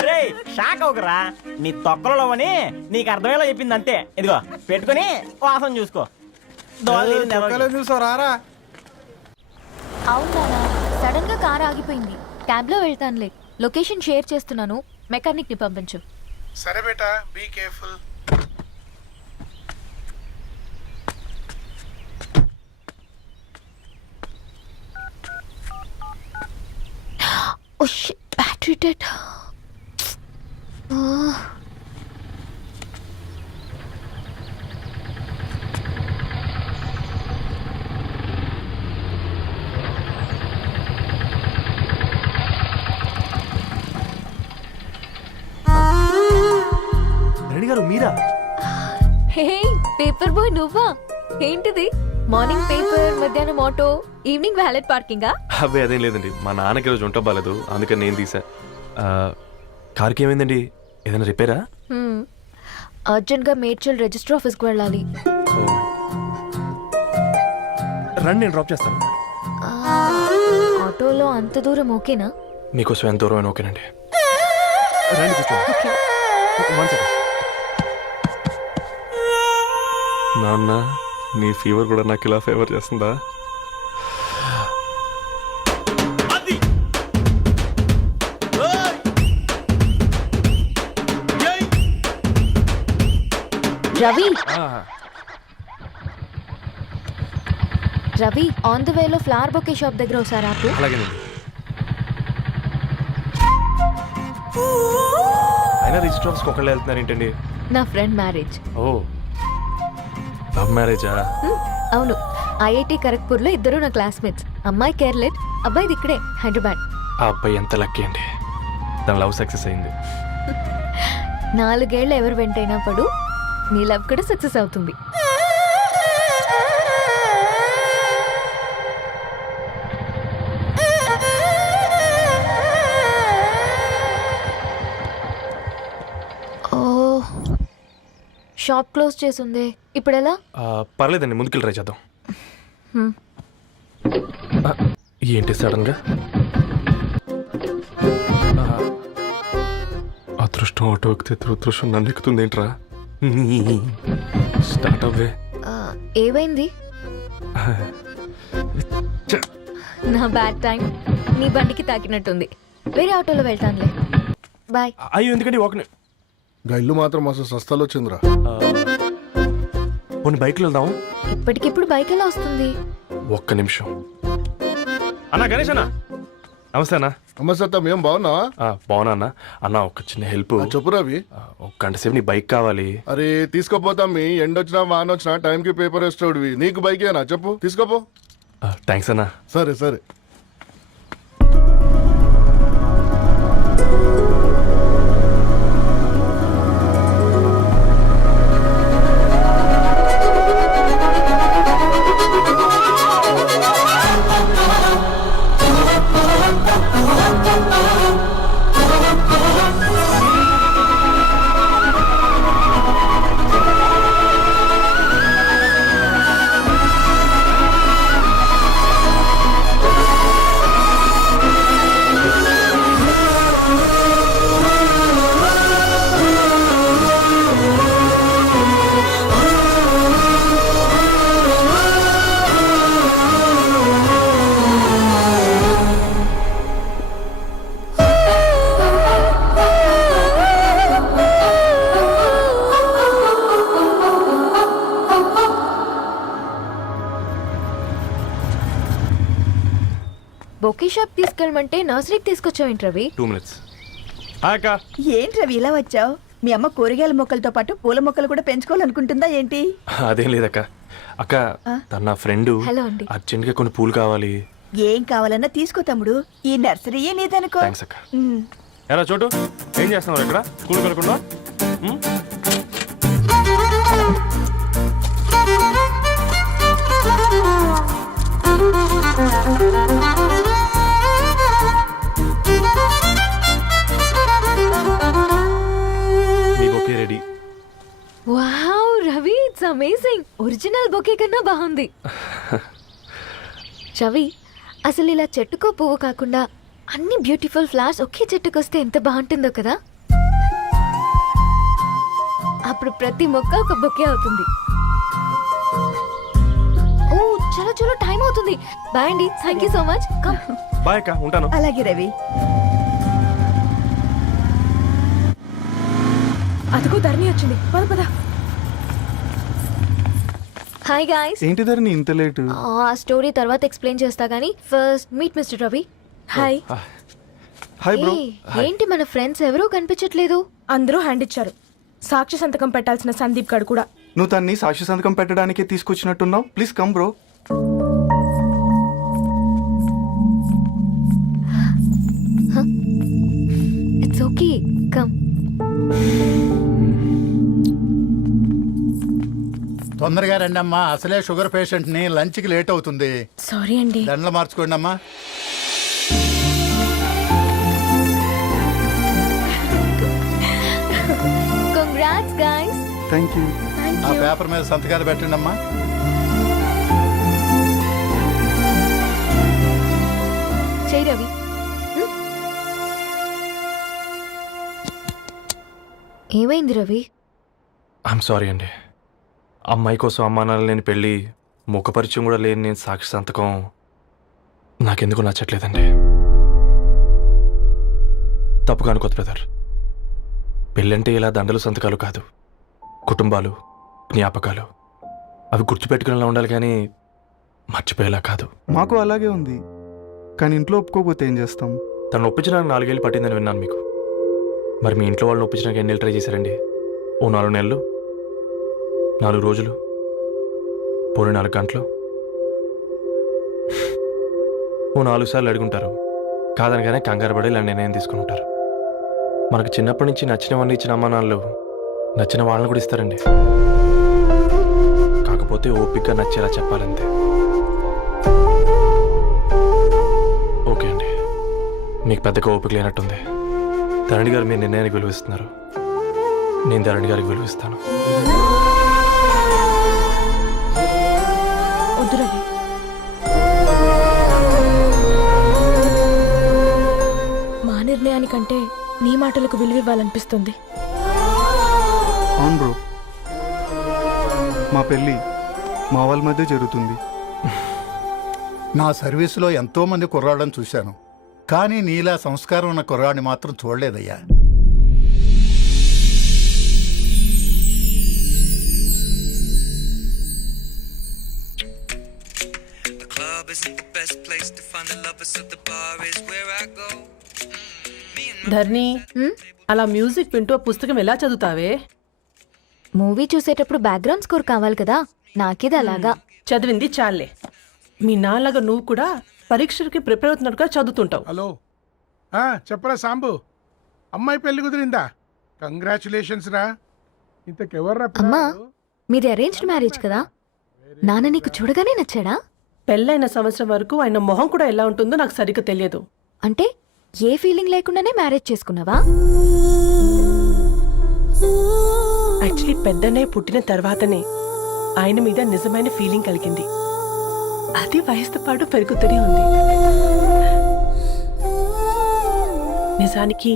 రే షాక్ అవకరా, నీ తొక్కలలో అని నీకు అర్థమయ్యేలా చెప్పింది అంతే. ఇదిగో పెట్టుకుని వాసన చూసుకో. చూసారా? అవునా, సడన్ గా కార్ ఆగిపోయింది, క్యాబ్ లో వెళ్తానులే. లొకేషన్ షేర్ చేస్తున్నాను, మెకానిక్ ని పంపించు. సరే బేటా, be careful. Oh shit, battery dead. Reddy గారు మీరా? హే పేపర్ బాయ్, నువ్వా? ఏంటిది? మార్నింగ్ పేపర్, మధ్యాహ్నం ఆటో, ఈవినింగ్ వ్యాలెట్ పార్కింగా? అబ్బాయి అదేం లేదండి, మా నాన్నకి రోజు ఉంట బాగాలేదు, అందుకని నేను తీసా. కార్కి ఏమైందండి? ఏదైనా రిపేరా? అర్జెంట్ గా మేడ్చల్ రిజిస్టర్ ఆఫీస్ కు వెళ్ళాలి. రండి, నేను డ్రాప్ చేస్తాను. ఆటోలో అంత దూరం ఓకేనా? మీకోసం ఎంత దూరం అయినా ఓకేనండి. రండి కూర్చోండి. ఓకే. One second. నాన్న నీ ఫీవర్ కూడా నాకు ఇలా ఫేవర్ చేస్తుందా? రవి రవి ఆన్ ద వేలో ఫ్లవర్ బొకే షాప్ దగ్గర ఒకసారి ఆపు. అలాగేనండి. అయినా రిజిస్టర్ ఆఫీస్కి ఒకళ్ళు వెళ్తున్నారు ఏంటండి? నా ఫ్రెండ్ మ్యారేజ్. ఓ లవ్ మ్యారేజా? అవును, ఐఐటి ఖరగ్పూర్లో ఇద్దరు నా క్లాస్మేట్స్. అమ్మాయి కేర్లెట్, అబ్బాయిది ఇక్కడే హైదరాబాద్. ఆ అబ్బాయి ఎంత లక్కీ అండి, తన లవ్ సక్సెస్ అయింది. 4 ఏళ్ళు ఎవరు వెంటైనా పడు, నీ లవ్ కూడా సక్సెస్ అవుతుంది. ఓ షాప్ క్లోజ్ చేసింది, ఇప్పుడు ఎలా? పర్లేదండి, ముందుకెళ్ళి ట్రై చేద్దాం. ఏంటి సడన్గా? అదృష్టం ఆటో ఎక్కితే దురదృష్టం నన్ను ఎక్కుతుంది ఏంట్రా? స్టార్ట్ అవ్వే. ఏమైంది? నా బ్యాడ్ టైం నీ బండికి తాకినట్టుంది. వేరే ఆటోలో వెళ్తానులే, బాయ్. అయ్యో ఎందుకండి ఒక ఇల్లు మాత్రం అసలు సస్తాలో వచ్చిందిరా. కొన్ని బైక్లో వెళ్దాం. ఇప్పటికిప్పుడు బైక్ ఎలా వస్తుంది? ఒక్క నిమిషం. అన్నా గణేష్ అన్న, నమస్తే అన్న. నమస్తే, ఏం బాగున్నావా? బాగున్నా అన్న. అన్న ఒక చిన్న హెల్ప్. చెప్పు రవి. ఒక గంట సేపు నీ బైక్ కావాలి. అరే తీసుకోపోతాం, మీ ఎండొచ్చినా వానొచ్చినా టైంకి పేపర్ వేస్తాడువి. నీకు బైకేనా చెప్పు, తీసుకోపో. థ్యాంక్స్ అన్న. సరే సరే. బొకే షాప్ తీసుకెళ్ళమంటే నర్సరీకి తీసుకొచ్చావేంటి రవి? 2 minutes. ఏంటి రవి ఇలా వచ్చావు? మీ అమ్మ కూరగాయల మొక్కలతో పాటు పూల మొక్కలు కూడా పెంచుకోవాలనుకుంటుందా ఏంటి? అదేం లేదక్క. అక్క తన నా ఫ్రెండ్, హలో అండి. అర్జెంట్గా కొన్ని పూలు కావాలి. ఏం కావాలన్నా తీసుకో తమ్ముడు, ఈ నర్సరీయే నీదనుకో. థ్యాంక్స్ అక్క. ఎలా చోటు, ఏం చేస్తున్నావు ఇక్కడ? స్కూల్ కలకుండా? మీ bouquet ready. Wow Ravi, it's amazing. Original bouquet కన్నా బాగుంది. రవి, అసలు ఇలా చెట్టుకో పువ్వు కాకుండా అన్ని బ్యూటిఫుల్ ఫ్లవర్స్ ఒకే చెట్టుకు వస్తే ఎంత బాగుంటుందో కదా. అప్పుడు ప్రతి మొక్క ఒక బొకే అవుతుంది. ఓ చలో చలో, టైం అవుతుంది. బాయ్ అండి, thank you so much. Come. Bye అక్క, ఉంటాను. అలాగే రవి. అదిగో ధరణి వచ్చింది, పద పద. Hi guys. ఏంటి ధరణి ఇంత లేటు? ఆ స్టోరీ తర్వాత ఎక్స్ప్లెయిన్ చేస్తా గానీ first meet mister Ravi. Hi. Hi bro. ఏంటి మన ఫ్రెండ్స్ ఎవరూ కనిపించట్లేదు? అందరూ హ్యాండ్ ఇచ్చారు. సాక్షి సంతకం పెట్టాల్సిన సందీప్ గడు కూడా. నువ్వు తన్ని సాక్షి సంతకం పెట్టడానికే తీసుకొచ్చినట్టున్నావు. Please come bro. It's okay, come. తొందరగా రండి అమ్మా, అసలే షుగర్ పేషెంట్ ని, లంచ్ కి లేట్ అవుతుంది. సారీ అండి. దండలు మార్చుకోండి అమ్మా. Congrats guys. Thank you. ఆ పేపర్ మీద సంతకాలు పెట్టండి అమ్మా. చెయ్యి రవి. ఏమైంది రవి? ఐఎమ్ సారీ అండి. అమ్మాయి కోసం అమ్మా నాన్న లేని పెళ్ళి, ముఖపరిచయం కూడా లేని నేను సాక్షి సంతకం నాకెందుకు నచ్చట్లేదండి. తప్పుగా అనుకోదు బ్రదర్. పెళ్ళంటే ఇలా దండలు సంతకాలు కాదు, కుటుంబాలు, జ్ఞాపకాలు. అవి గుర్తుపెట్టుకునేలా ఉండాలి కానీ మర్చిపోయేలా కాదు. మాకు అలాగే ఉంది, కానీ ఇంట్లో ఒప్పుకోకపోతే ఏం చేస్తాం? తను ఒప్పించడానికి 4 ఏళ్ళు పట్టిందని విన్నాను మీకు. మరి మీ ఇంట్లో వాళ్ళని ఒప్పించడానికి ఎన్ని ట్రై చేశారండి? ఓ 4 నెలలు, 4 రోజులు, పోనీ 4 గంటలు, ఓ 4 సార్లు అడుగుంటారు. కాదనగానే కంగారు పడి ఇలా నిర్ణయం తీసుకుని ఉంటారు. మనకు చిన్నప్పటి నుంచి నచ్చినవన్నీ ఇచ్చిన అమ్మా నాన్నలు నచ్చిన వాళ్ళని కూడా ఇస్తారండి. కాకపోతే ఓపికగా నచ్చేలా చెప్పాలంతే. ఓకే అండి, మీకు పెద్దగా ఓపిక లేనట్టుంది. ధరణి గారు మీ నిర్ణయానికి విలువిస్తున్నారు, నేను ధరణి గారికి విలువిస్తాను. వద్దు రవి, మా నిర్ణయానికంటే నీ మాటలకు విలువివ్వాలనిపిస్తుంది. అవును బ్రో, మా పెళ్ళి మా వాళ్ళ మధ్య జరుగుతుంది. నా సర్వీసులో ఎంతో మంది కుర్రాళ్ళని చూశాను, కానీ నీలా సంస్కారం ఉన్న కుర్రాడిని మాత్రం చూడలేదయ్యా. ధర్ని, అలా మ్యూజిక్ వింటూ పుస్తకం ఎలా చదువుతావే? మూవీ చూసేటప్పుడు బ్యాక్గ్రౌండ్ స్కోర్ కావాలి కదా, నాకిది అలాగా. చదివింది చాలే. మీ నాన్నగా నువ్వు కూడా పరీక్షలకి ప్రిపేర్ అవుతున్నట్టుగా చదువుతుంటావు. హలో, చెప్పరా సాంబు, అమ్మాయి పెళ్లి కుదిరిందా? కంగ్రాచులేషన్స్ రా. ఇంతకెవర్రా అమ్మా, పిల్లాడు? మీది అరేంజ్డ్ మ్యారేజ్ కదా, నాన్న నీకు చూడగానే నచ్చాడా? పెళ్ళైన సంవత్సరం వరకు ఆయన మొహం కూడా ఎలా ఉంటుందో నాకు సరిగ్గా తెలియదు. అంటే ఏ ఫీలింగ్ లేకుండానే మ్యారేజ్ చేసుకున్నావా? యాక్చువల్లీ పెద్దన్నయ్య పుట్టిన తర్వాతనే ఆయన మీద నిజమైన ఫీలింగ్ కలిగింది. అది వయసుతో పాటు పెరుగుతూనే ఉంది. నిజానికి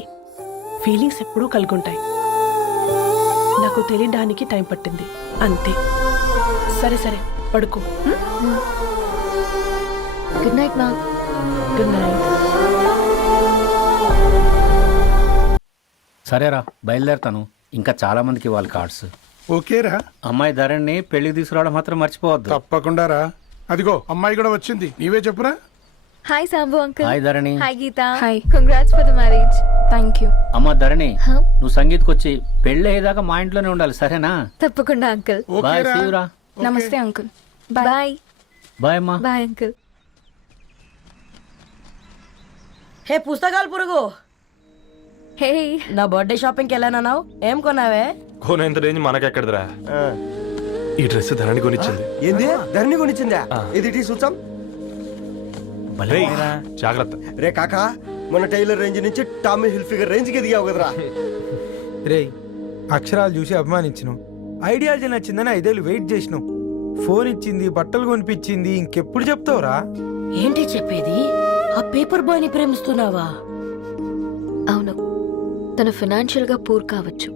ఫీలింగ్స్ ఎప్పుడూ కలుగుంటాయి, నాకు తెలియడానికి టైం పట్టింది అంతే. సరే సరే, పడుకో. గుడ్ నైట్ మా. Good night. సరేరా, బయలుదేరుతాను. ఇంకా చాలా మందికి ఇవ్వాలి కార్డ్స్. ఓకేరా, అమ్మాయి ధరణి పెళ్లికి తీసుకురావడం మాత్రం మర్చిపోవద్దు. తప్పకుండా రా. అదిగో అమ్మాయి కూడా వచ్చింది, నీవే చెప్పురా. Hi Sambu uncle. Hi Dharani. Hi Geetha. Hi. Congrats for the marriage. Thank you. అమ్మ ధరణి, Huh? నువ్వు సంగీత్కి వచ్చి పెళ్లి అయ్యేదాకా మా ఇంట్లోనే ఉండాలి, సరేనా? తప్పకుండా అంకుల్. బాయ్, ఓకేరా? సీవురా. నమస్తే అంకుల్. బాయ్. బాయ్ అమ్మా. Bye uncle. హే పుస్తకాలు పురుగు, హే, నా బర్త్డే షాపింగ్కి వెళ్ళానన్నావు, ఏం కొన్నావే? కోనేంత రేంజ్ మనకెక్కడదిరా. ఈ డ్రెస్ ధరణి కొనిచ్చింది. ఏంది ధరణి కొనిచ్చిందా? ఇది టీ సూచం. రేయ్, జాగ్రత్త. రే కాకా, మన టైలర్ రేంజ్ నుంచి టామీ హిల్ఫిగర్ రేంజ్ కి ఎదిగావు కదరా. రే, అక్షరాలు చూసి అభిమానించను, ఐడియాలజీ నచ్చిందని 5 ఏళ్ళు వెయిట్ చేసినావు. ఫోన్ ఇచ్చింది, బట్టలు కొనిపించింది, ఇంకెప్పుడు చెప్తావురా? ఏంటి చెప్పేది? ఆ పేపర్ బాయ్ ని ప్రేమిస్తున్నావా? అవును, తను ఫినాన్షియల్గా పూర్ కావచ్చు,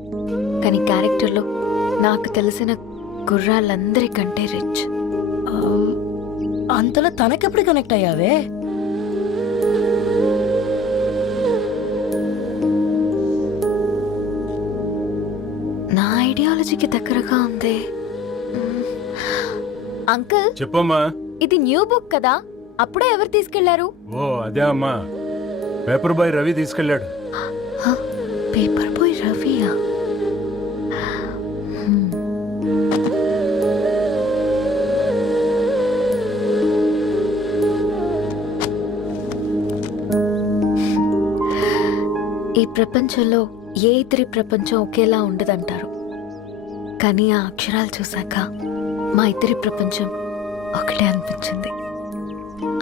కానీ క్యారెక్టర్లో నాకు తెలిసిన గుర్రాలందరికంటే రిచ్. అంతలో తనకెప్పుడు కనెక్ట్ అయ్యావే? నా ఐడియాలజీకి దగ్గరగా ఉంది. అంకుల్, చెప్పమ్మా. ఇది న్యూ బుక్ కదా, అప్పుడే ఎవరు తీసుకెళ్లారు? ఓ అదే అమ్మా, పేపర్ బాయ్ రవి తీసుకెళ్ళాడు. పేపర్ బాయ్ రవియా? ఈ ప్రపంచంలో ఏ ఇద్దరి ప్రపంచం ఒకేలా ఉండదంటారు, కానీ ఆ అక్షరాలు చూశాక మా ఇద్దరి ప్రపంచం ఒకటే అనిపించింది.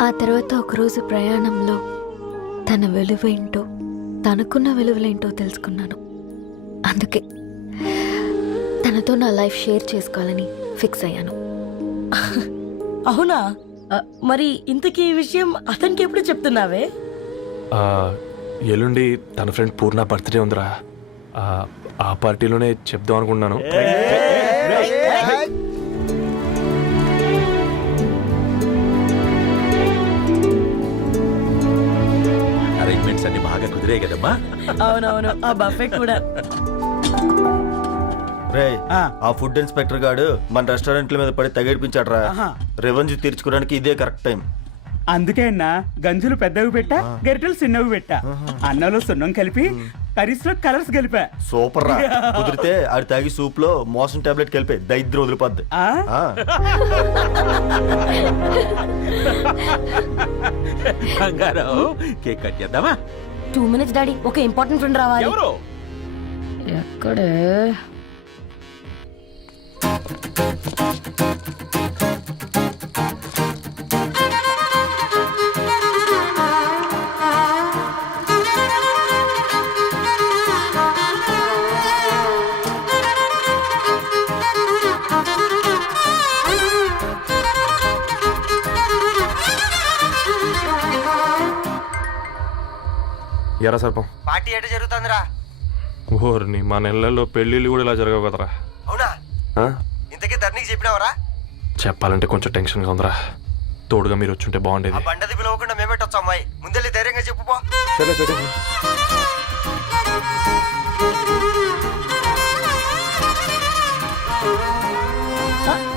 ఆ తర్వాత ఒకరోజు ప్రయాణంలో తన విలువేంటో, తనకున్న విలువలేంటో తెలుసుకున్నాను. అందుకే తనతో నా లైఫ్ షేర్ చేసుకోవాలని ఫిక్స్ అయ్యాను. అవునా? మరి ఇంతకీ ఈ విషయం అతనికి ఎప్పుడు చెప్తున్నావే? ఎల్లుండి తన ఫ్రెండ్ పూర్ణ బర్త్డే ఉందిరా. ఆ పార్టీలోనే చెప్దాం అనుకున్నాను. అరేంజ్మెంట్స్ అన్ని బాగా కుదిరాయి కదమ్మా. అవునవును, ఆ బఫే కూడా. రే, ఆ ఫుడ్ ఇన్స్పెక్టర్ గాడు మన రెస్టారెంట్ల మీద పడి తగేడిపించాడ్రా. రెవెన్యూ తీర్చుకోవడానికి ఇదే కరెక్ట్ టైం. అందుకే అన్న గంజులు పెద్దవి పెట్టా, గరిటెలు చిన్నవి పెట్టా. అన్నంలో సున్నం కలిపి కర్రీస్ లో కలర్స్ కలిపా. సూపర్ రా. కుదిరితే ఆడి తాగి సూప్ లో మోషన్ టాబ్లెట్ కలిపే దైద్రం వదిలిపోద్ది. కేక్ కట్ చేద్దామా? 2 minutes డాడీ, ఒక ఇంపార్టెంట్ ఫ్రెండ్ రావాలి. ఎవరు? ఎక్కడే? ఎరా సర్పం, పార్టీ ఎట జరుగుతుందిరా? ఓర్ని మా నెలల్లో పెళ్ళిళ్ళు కూడా ఇలా జరగవు కదరా. అవునా? ఆ? ఇంతకీ ధరణికి చెప్పినావరా? చెప్పాలంటే కొంచెం టెన్షన్గా ఉందిరా. తోడుగా మీరు వచ్చుంటే బాగుండేది. బండది పిలవకుండా మేమెట్టొచ్చు అమ్మాయి. ముందెళ్ళి ధైర్యంగా చెప్పుపో. సరే సరే.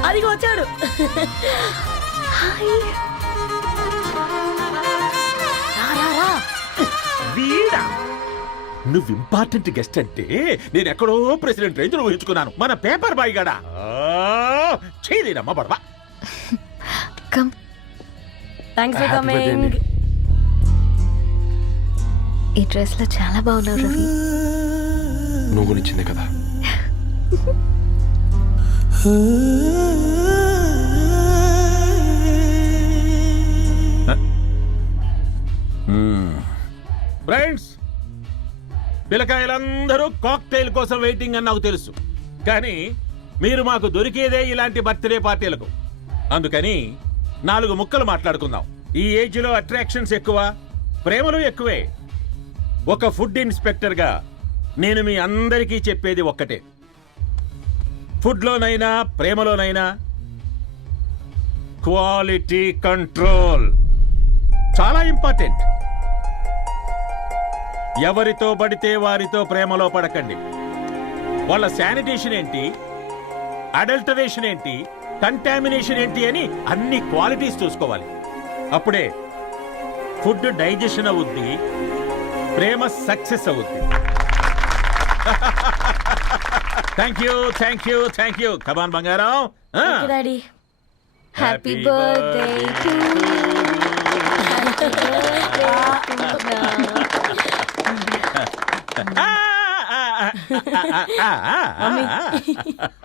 అదిగో వచ్చాడు. వీడా? నువ్వు ఇంపార్టెంట్ గెస్ట్ అంటే నేను ఎక్కడో ప్రెసిడెంట్ రేంజ్ లో ఊహించుకున్నాను. మన పేపర్ బాయ్ గడా చేయలేనమ్మా బడవా. Thanks for Happy birthday coming. అండి. ఈ డ్రెస్ లో చాలా బాగున్నావు రవి. నువ్వు కొనిచ్చిందే కదా. ఫ్రెండ్స్, పిల్లకాయలందరూ కాక్టైల్ కోసం వెయిటింగ్ అని నాకు తెలుసు. కానీ మీరు మాకు దొరికేదే ఇలాంటి బర్త్డే పార్టీలకు. అందుకని 4 ముక్కలు మాట్లాడుకుందాం. ఈ ఏజ్ లో అట్రాక్షన్స్ ఎక్కువ, ప్రేమలు ఎక్కువే. ఒక ఫుడ్ ఇన్స్పెక్టర్ గా నేను మీ అందరికీ చెప్పేది ఒక్కటే. ఫుడ్లోనైనా ప్రేమలోనైనా క్వాలిటీ కంట్రోల్ చాలా ఇంపార్టెంట్. ఎవరితో పడితే వారితో ప్రేమలో పడకండి. వాళ్ళ శానిటేషన్ ఏంటి, అడల్టరేషన్ ఏంటి, కంటామినేషన్ ఏంటి అని అన్ని క్వాలిటీస్ చూసుకోవాలి. అప్పుడే ఫుడ్ డైజెషన్ అవుద్ది, ప్రేమ సక్సెస్ అవుద్ది. Thank you, thank you, thank you. Come on బంగారం. Daddy. Happy birthday to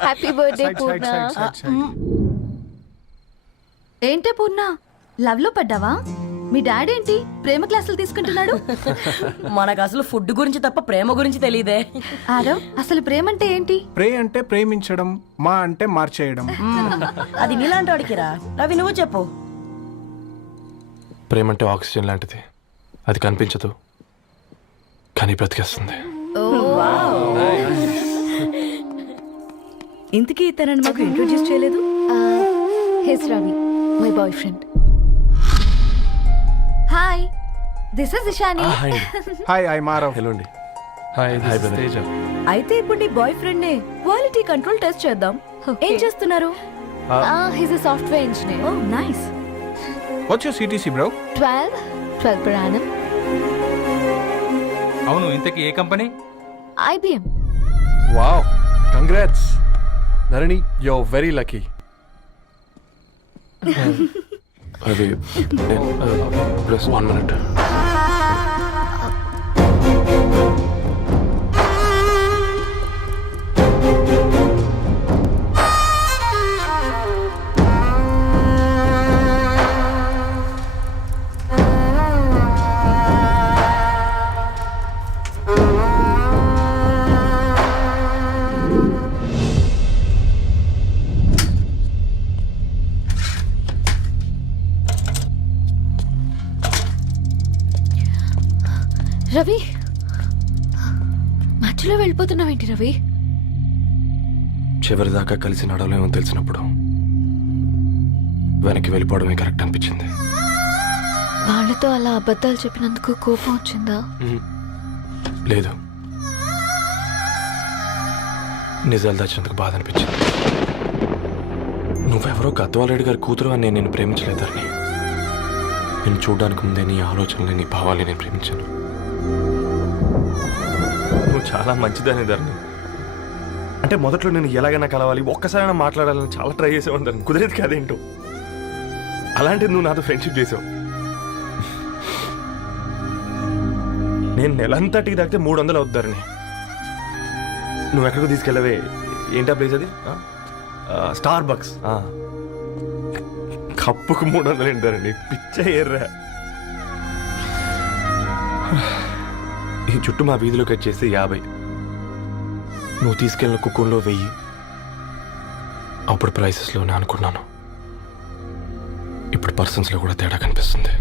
happy birthday Purna. ఏంటే పూర్ణ, లవ్ లో పడ్డావా? మీ డాడీ ఏంటి ప్రేమ క్లాసులు తీసుకుంటున్నాడు? మనకు అసలు ఫుడ్ గురించి తప్ప ప్రేమ గురించి తెలియదే. ఆరవ్, అసలు ప్రేమ అంటే ఏంటి? ప్రే అంటే ప్రేమించడం, మా అంటే మార్చేయడం. అది నీలాంటి వాడికిరా. రవి, నువ్వు చెప్పు. ప్రేమ అంటే ఆక్సిజన్ లాంటిది. అది కనిపించదు కానీ బ్రతికేస్తుంది. ఇంతకీ తనని మాకు ఇంట్రొడ్యూస్ చేయలేదు. He's Ravi, my boyfriend. Hi, this is Ishani. Hi, I Maarav. Hello అండి. హాయ్ తేజ. అయితే ఇప్పుడు నీ బాయ్ ఫ్రెండ్ నే క్వాలిటీ కంట్రోల్ టెస్ట్ చేద్దాం. ఏం చేస్తున్నారు? He's a software engineer. Oh nice. What's your CTC bro? 12 per annum. అవును, ఇంతకీ ఏ కంపెనీ? IBM. Wow, congrats Dharani, you are very lucky. అది ప్లస్ 1 minute. రవి, మా మధ్యలో వెళ్ళిపోతున్నావేంటి రవి? చివరిదాకా కలిసి నడవలేమని తెలిసినప్పుడు వెనక్కి వెళ్ళిపోవడమే కరెక్ట్ అనిపించింది. వాళ్ళతో అలా అబద్ధాలు చెప్పినందుకు కోపం వచ్చిందా? లేదు, నిజాలు దాచినందుకు బాధ అనిపించింది. నువ్వెవరో గద్వాలరెడ్డి గారి కూతురు అని నేను నిన్ను ప్రేమించలేదని. నేను చూడడానికి ముందే నీ ఆలోచనలు, నీ భావాలు నేను ప్రేమించాను. నువ్వు చాలా మంచిదని ధరణి. అంటే మొదట్లో నేను ఎలాగైనా కలవాలి, ఒక్కసారైనా మాట్లాడాలని చాలా ట్రై చేసేవాడిని ధరణి. కుదిరేది కాదేంటో. అలాంటిది నువ్వు నాతో ఫ్రెండ్షిప్ చేసావు. నేను నెలంతటికి తాగితే 300 అవుతారని. నువ్వు ఎక్కడికి తీసుకెళ్ళవే? ఏంటా ప్లేస్ అది? Star bucks. కప్పుకు 300 ఏంటారండి, పిచ్చ ఎర్రా. ఈ చుట్టూ మా వీధిలో కట్ చేస్తే 50. నువ్వు తీసుకెళ్ళిన కుక్కర్లో 1000. అప్పుడు ప్రైసెస్లోనే అనుకున్నాను, ఇప్పుడు పర్సన్స్లో కూడా తేడా కనిపిస్తుంది.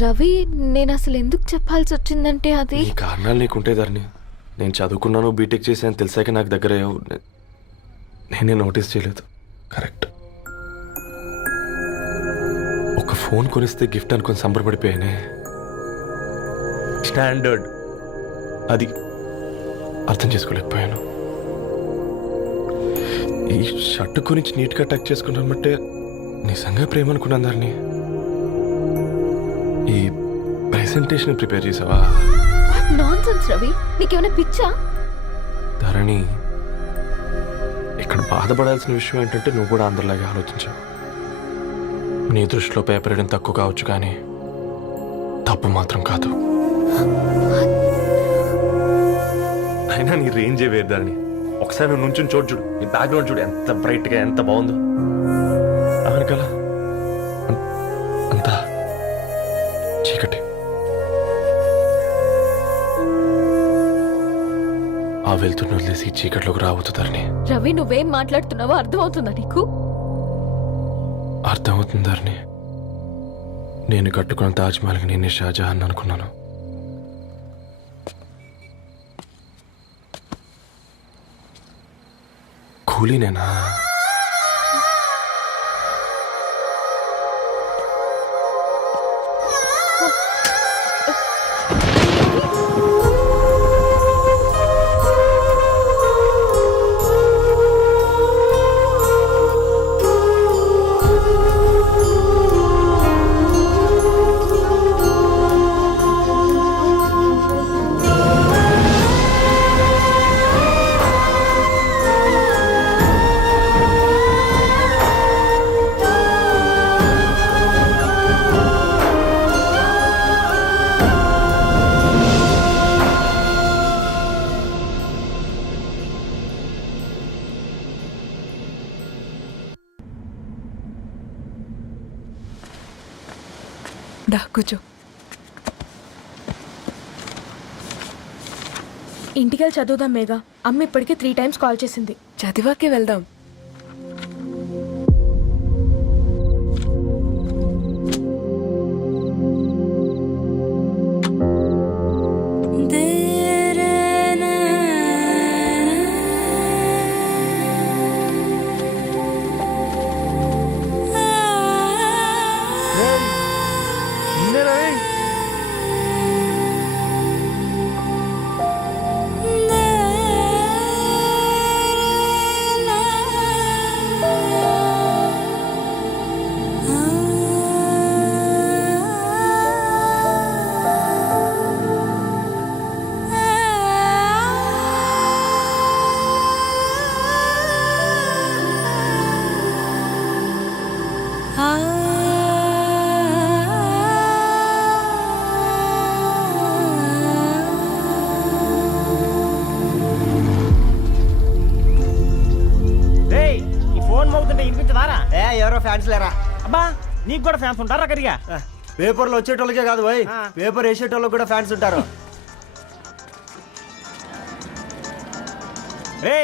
రవి, నేను అసలు ఎందుకు చెప్పాల్సి వచ్చిందంటే అది ఈ కారణాలు నీకుంటే ధరణి. నేను చదువుకున్నాను, బీటెక్ చేశాను తెలిసాక నాకు దగ్గర నేనే నోటీస్ చేయలేదు. కరెక్ట్. ఒక ఫోన్ కొనిస్తే గిఫ్ట్ అనుకొని సంబరపడిపోయానే. స్టాండర్డ్ అది అర్థం చేసుకోలేకపోయాను. ఈ షర్ట్ గురించి నీట్గా టచ్ చేసుకున్నామంటే నిజంగా ప్రేమ అనుకున్నాను ధరణి. ఈ ప్రెజెంటేషన్ ప్రిపేర్ చేసావా? నాన్సెన్స్ రవి, నీకేమైనా పిచ్చా? ధరణి, ఇక్కడ బాధపడాల్సిన విషయం ఏంటంటే నువ్వు కూడా అందరిలాగే ఆలోచించావు. నీ దృష్టిలో పేపర్ వేయడం తక్కువ కావచ్చు, కానీ తప్పు మాత్రం కాదు. అయినా నీ రేంజే వేరు ధరణి. ఒకసారి నువ్వు నుంచుని చూడు, నీ బ్యాక్గ్రౌండ్ చూడు ఎంత బ్రైట్గా, ఎంత బాగుందో. వెనకాల అంతా చీకటి. ఆ వెళ్తున్న వదిలేసి చీకట్లోకి రాబోతుందని. రవి, నువ్వేం మాట్లాడుతున్నావో అర్థమవుతుందా నీకు? అర్థమవుతుందని. నేను కట్టుకున్న తాజ్మహల్కి నేనే షాజహాన్ అనుకున్నాను. కూలీనేనా? దా కూర్చో. ఇంటికెళ్ళి చదువుదాం మేఘా. అమ్మ ఇప్పటికే 3 times కాల్ చేసింది. చదివాకే వెళ్దాం. ఎవరో ఫ్యాన్స్ లేరా? అబ్బా, నీకు కూడా ఫ్యాన్స్ ఉంటారా? కరిగా పేపర్లో వచ్చేటోళ్ళకే కాదు భయ్, పేపర్ వేసేటోళ్ళకి కూడా ఫ్యాన్స్ ఉంటారు. రే,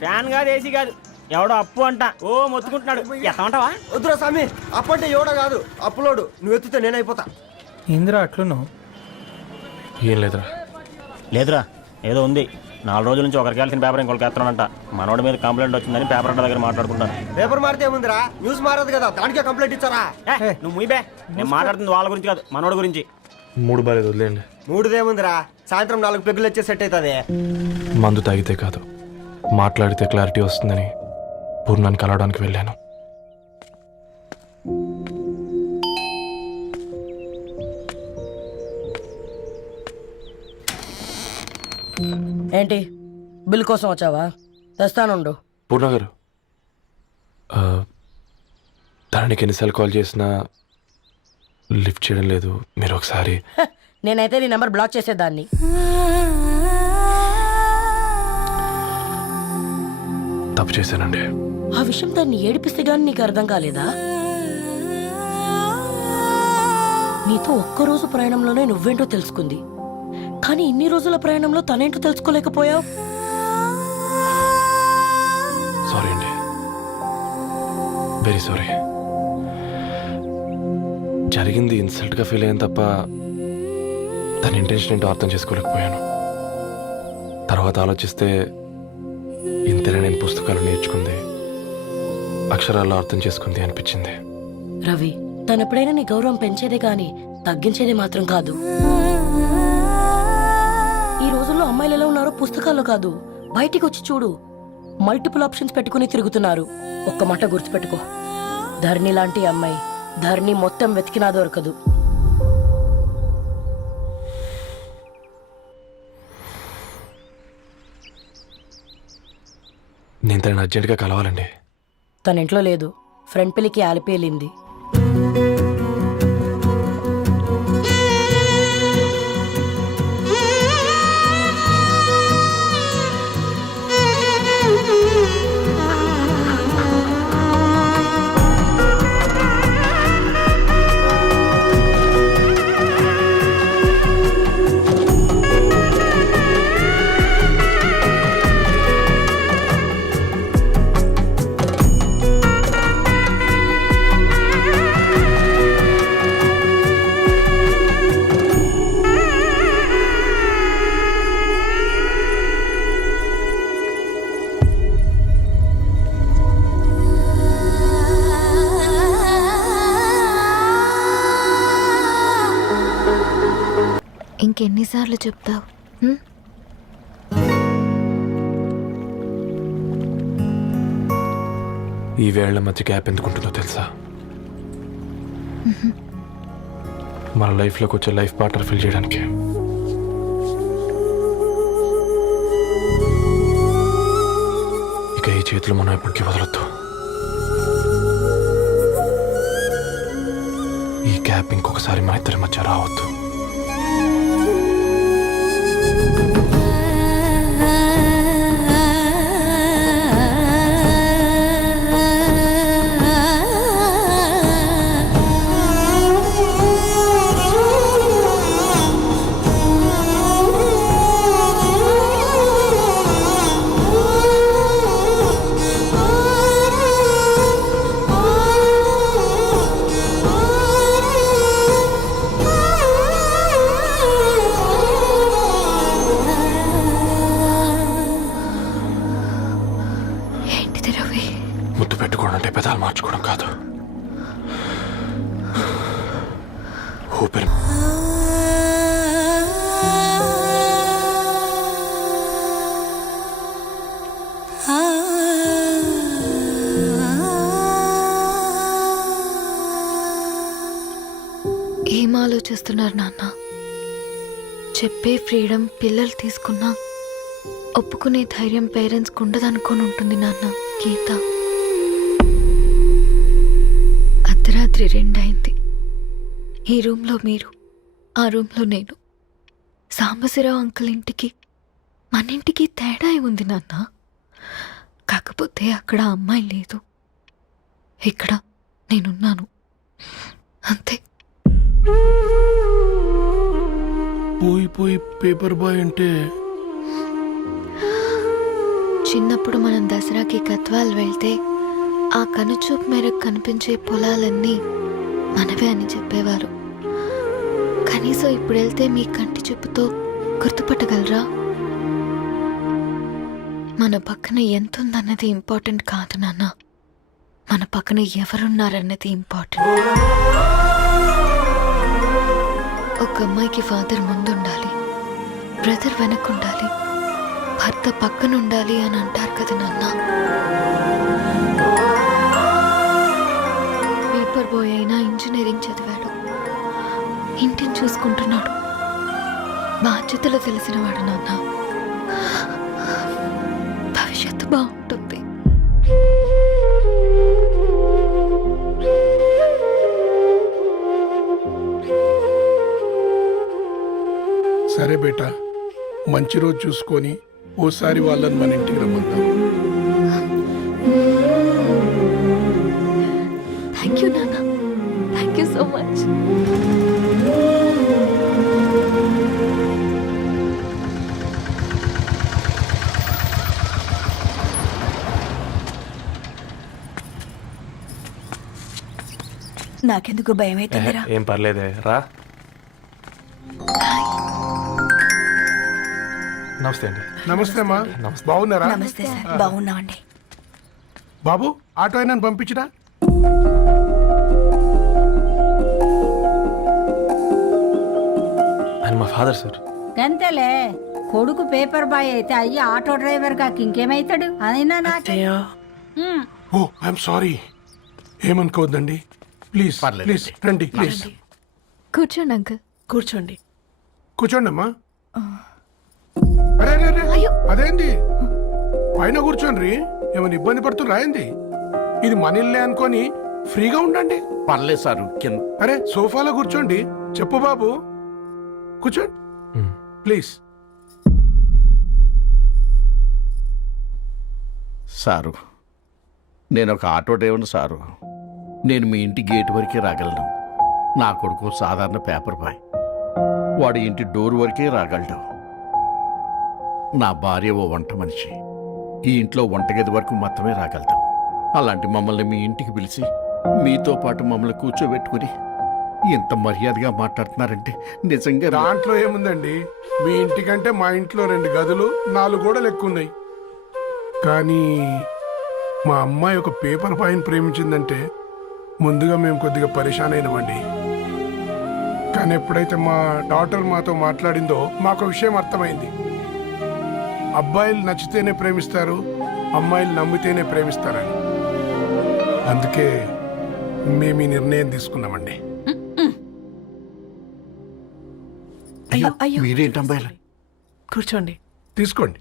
ఫ్యాన్ కాదు, ఏసీ కాదు, ఎవడో అప్పు అంట ఓ మొత్తుకుంటున్నాడు. ఎత్తమంటావా? వద్దురా స్వామి, అప్పు అంటే ఎవడో కాదు, అప్పులోడు. నువ్వు ఎత్తుతే నేనైపోతా. ఇందిరా అట్లున్నావు? ఏం లేదురా. లేదురా, ఏదో ఉంది. 4 రోజుల నుంచి ఒకరికి వెళ్ళిన పేపర్ ఇంకొకరికి ఎత్తానంట. మనోడి మీద కంప్లైంట్ వచ్చిందని పేపర్ అంట దగ్గర మాట్లాడుకుంటాను. పేపర్ మారితే ఏముందిరా, న్యూస్ మారదు కదా, దానికే కంప్లైంట్ ఇచ్చారా? నువ్వు ముయ్యబే, నేను మాట్లాడుతుంది వాళ్ళ గురించి కాదు, మనోడి గురించి. 3 బాలేదు, వదిలేండి. 3దేముందిరా, సాయంత్రం 4 పెగ్గులు వచ్చే సెట్ అవుతుంది. మందు తాగితే కాదు, మాట్లాడితే క్లారిటీ వస్తుందని పూర్ణాన్ని కలవడానికి వెళ్ళాను. ఏంటి బిల్ కోసం వచ్చావా? తెస్తానుండు. పూర్ణ గారు, తనకి ఎన్నిసార్లు కాల్ చేసినా లిఫ్ట్ చేయడం లేదు. మీరు ఒకసారి నేనైతే నీ నెంబర్ బ్లాక్ చేసేదాన్ని. తప్పు చేశానండి. ఆ విషయం దాన్ని ఏడిపిస్తే గానీ నీకు అర్థం కాలేదా? నీతో ఒక్కరోజు ప్రయాణంలోనే నువ్వేంటో తెలుసుకుంది, కానీ ఇన్ని రోజుల ప్రయాణంలో తనేంటో తెలుసుకోలేకపోయావు. సారీ అండి, వెరీ సారీ. జరిగింది ఇన్సల్ట్గా ఫీల్ అయ్యాను తప్ప తన ఇంటెన్షన్ ఏంటో అర్థం చేసుకోలేకపోయాను. తర్వాత ఆలోచిస్తే ఇంతనే నేను పుస్తకాలు నేర్చుకుంది, అక్షరాల్లో అర్థం చేసుకుంది అనిపించింది. రవి, తనెప్పుడైనా నీ గౌరవం పెంచేదే గాని తగ్గించేదే మాత్రం కాదు. ఈ రోజుల్లో అమ్మాయిలు ఎలా ఉన్నారో పుస్తకాల్లో కాదు, బయటికి వచ్చి చూడు. మల్టిపుల్ ఆప్షన్స్ పెట్టుకుని తిరుగుతున్నారు. ఒక్క మాట గుర్తుపెట్టుకో, ధరణి లాంటి అమ్మాయి ధరణి మొత్తం వెతికినా దొరకదు. నేను తనని అర్జెంటుగా కలవాలండి. తన ఇంట్లో లేదు, ఫ్రెండ్ పెళ్లికి ఆలిపి వెళ్ళింది. ఇంకెన్నిసార్లు చెప్తావు? ఈ వేళ్ల మధ్య గ్యాప్ ఎందుకుంటుందో తెలుసా? మన లైఫ్లోకి వచ్చే లైఫ్ పార్ట్నర్ ఫిల్ చేయడానికి. ఇక ఈ చేతులు మనం ఎప్పటికీ వదలొద్దు. ఈ గ్యాప్ ఇంకొకసారి మన ఇద్దరి మధ్య రావద్దు. ముద్దు పెట్టుకోవడం అంటే పెదాలు మార్చుకోవడం కాదు. ఊపిరి ఏం ఆలోచిస్తున్నారు నాన్న? చెప్పే ఫ్రీడమ్ పిల్లలు తీసుకున్నా ఒప్పుకునే ధైర్యం పేరెంట్స్కి ఉండదనుకొని ఉంటుంది నాన్న. గీత, అర్ధరాత్రి 2 అయింది. ఈ రూమ్లో మీరు, ఆ రూమ్లో నేను. సాంబశివరావు అంకుల్ ఇంటికి మన ఇంటికి తేడా ఉంది నాన్న. కాకపోతే అక్కడ అమ్మాయి లేదు, ఇక్కడ నేనున్నాను, అంతే. పోయి పేపర్ బాయ్ అంటే చిన్నప్పుడు మనం దసరాకి గద్వాల్ వెళ్తే ఆ కనుచూపు మేరకు కనిపించే పొలాలన్నీ మనవే అని చెప్పేవారు. కనీసం ఇప్పుడు వెళ్తే మీ కంటి చూపుతో గుర్తుపట్టగలరా? మన పక్కన ఎంత ఉందన్నది ఇంపార్టెంట్ కాదు నాన్న, మన పక్కన ఎవరున్నారన్నది ఇంపార్టెంట్. ఒక అమ్మాయికి ఫాదర్ ముందుండాలి, బ్రదర్ వెనకుండాలి, భర్త పక్కన ఉండాలి అని అంటారు కదా నాన్న. పేపర్ బాయ్ అయినా ఇంజనీరింగ్ చదివాడు, ఇంటిని చూసుకుంటున్నాడు, బాధ్యతలు తెలిసినవాడు నాన్న. భవిష్యత్తు బాగుంటుంది. సరే బేటా, మంచి రోజు చూసుకొని ఓసారి వాళ్ళని మన ఇంటికి రమ్మంటాం. థ్యాంక్ యూ నాన్న, థ్యాంక్ యూ సో మచ్. నాకెందుకు భయం అవుతుందిరా. ఏం పర్లేదే, రా. నమస్తే అండి. నమస్తే అమ్మా, బాగున్నారా? నమస్తే సార్, బాగున్నామండి. బాబు, ఆటో అయినా పంపించరా? ఆయన మా ఫాదర్ సార్. గంతేలే, కొడుకు పేపర్ బాయ్ అయితే అయ్యి ఆటో డ్రైవర్ కాకి ఇంకేమైతాడు? అయినా నాకు ఓ ఐఎమ్ సారీ, ఏమనుకోవద్దండి. ప్లీజ్ ప్లీజ్ రండి, ప్లీజ్ కూర్చోండి అంకుల్. కూర్చోండి. కూర్చోండి అమ్మా. అరే అరే అరే, అదేంది పైన కూర్చోండి, ఏమైనా ఇబ్బంది పడుతున్నా ఏంది? ఇది మన ఇల్లే అనుకొని ఫ్రీగా ఉండండి. పర్లేదు సార్, అరే సోఫాలో కూర్చోండి. చెప్పు బాబు, కూర్చోండి ప్లీజ్. సారు, నేను ఒక ఆటో డ్రైవర్ని సారు. నేను మీ ఇంటి గేట్ వరకే రాగలను. నా కొడుకు సాధారణ పేపర్ బాయ్, వాడి ఇంటి డోర్ వరకే రాగలడు. నా భార్య ఓ వంట మనిషి, ఈ ఇంట్లో వంటగది వరకు మాత్రమే రాగలుగుతాం. అలాంటి మమ్మల్ని మీ ఇంటికి పిలిచి మీతో పాటు మమ్మల్ని కూర్చోబెట్టుకుని ఎంత మర్యాదగా మాట్లాడుతున్నారంటే నిజంగా. దాంట్లో ఏముందండి, మీ ఇంటికంటే మా ఇంట్లో 2 గదులు 4 గోడలు ఎక్కువ ఉన్నాయి. కానీ మా అమ్మాయి ఒక పేపర్ బాయ్ని ప్రేమించిందంటే ముందుగా మేము కొద్దిగా పరేషాన్ అయినామండి. కానీ ఎప్పుడైతే మా డాటర్ మాతో మాట్లాడిందో మాకు విషయం అర్థమైంది. అబ్బాయిలు నచ్చితేనే ప్రేమిస్తారు, అమ్మాయిలు నమ్మితేనే ప్రేమిస్తారని. అందుకే మేము ఈ నిర్ణయం తీసుకున్నామండి. అయ్యో అయ్యో, మీరేంటి అమ్మాయిలు? కూర్చోండి. తీసుకోండి.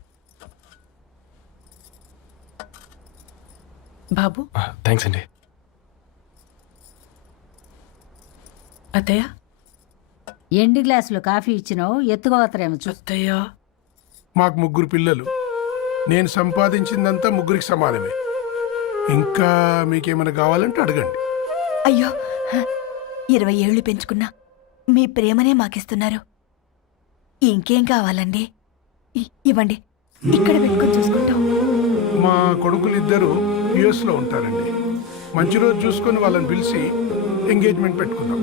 బాబు. థ్యాంక్స్ అండి. అత్తయ్య. ఎండి గ్లాసులో కాఫీ ఇచ్చినావు, ఎత్తుకోవతరేమో చూ. అత్తయ్య. మాకు 3 పిల్లలు, నేను సంపాదించిందంతా 3కి సమానమే. ఇంకా మీకేమైనా కావాలంటే అడగండి. అయ్యో, 20 ఏళ్ళు పెంచుకున్నా మీ ప్రేమనే మాకిస్తున్నారు. ఇంకేం కావాలండి? ఇవ్వండి, ఇక్కడ పెట్టుకొని చూసుకుంటాం. మా కొడుకులిద్దరూ యుఎస్ లో ఉంటారండి. మంచి రోజు చూసుకొని వాళ్ళని పిలిచి ఎంగేజ్మెంట్ పెట్టుకుందాం.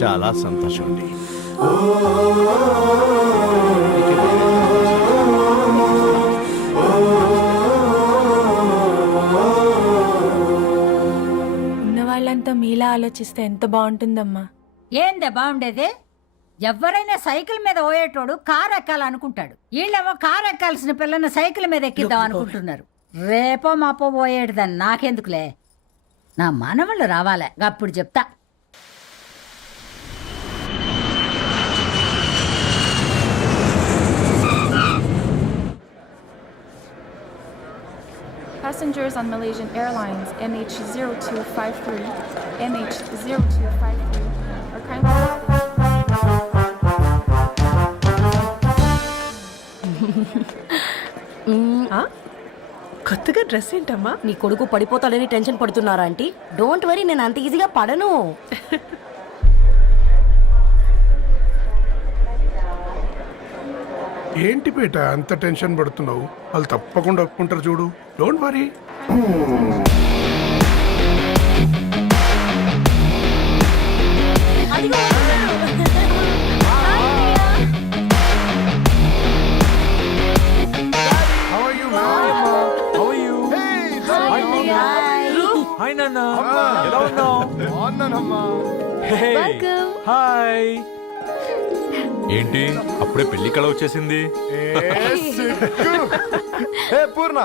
చాలా సంతోషం అండి. ఉన్న వాళ్ళంతా మీలా ఆలోచిస్తే ఎంత బాగుంటుందమ్మా. ఏందే బాగుండేది? ఎవరైనా సైకిల్ మీద పోయేటోడు కారు ఎక్కాలనుకుంటాడు. వీళ్ళేమో కారు ఎక్కాల్సిన పిల్లని సైకిల్ మీద ఎక్కిద్దాం అనుకుంటున్నారు. రేపో మాపో పోయేటిదని నాకెందుకులే, నా మనవళ్ళు రావాలే, అప్పుడు చెప్తా. Passengers on Malaysian Airlines MH0253, MH0253 are kindly... కొత్తగా డ్రెస్ ఏంటమ్మా? నీ కొడుకు పడిపోతాడని టెన్షన్ పడుతున్నారా ఆంటీ? డోంట్ వరీ, నేను అంత ఈజీగా పడను. ఏంటి పేట అంత టెన్షన్ పడుతున్నావు? వాళ్ళు తప్పకుండా ఒప్పుకుంటారు చూడు. Don't worry. How are you, man? ఎలా ఉన్నావు? వెల్కమ్. హాయ్. ఏంటి అప్పుడే పెళ్లి కళ వచ్చేసింది? పూర్ణ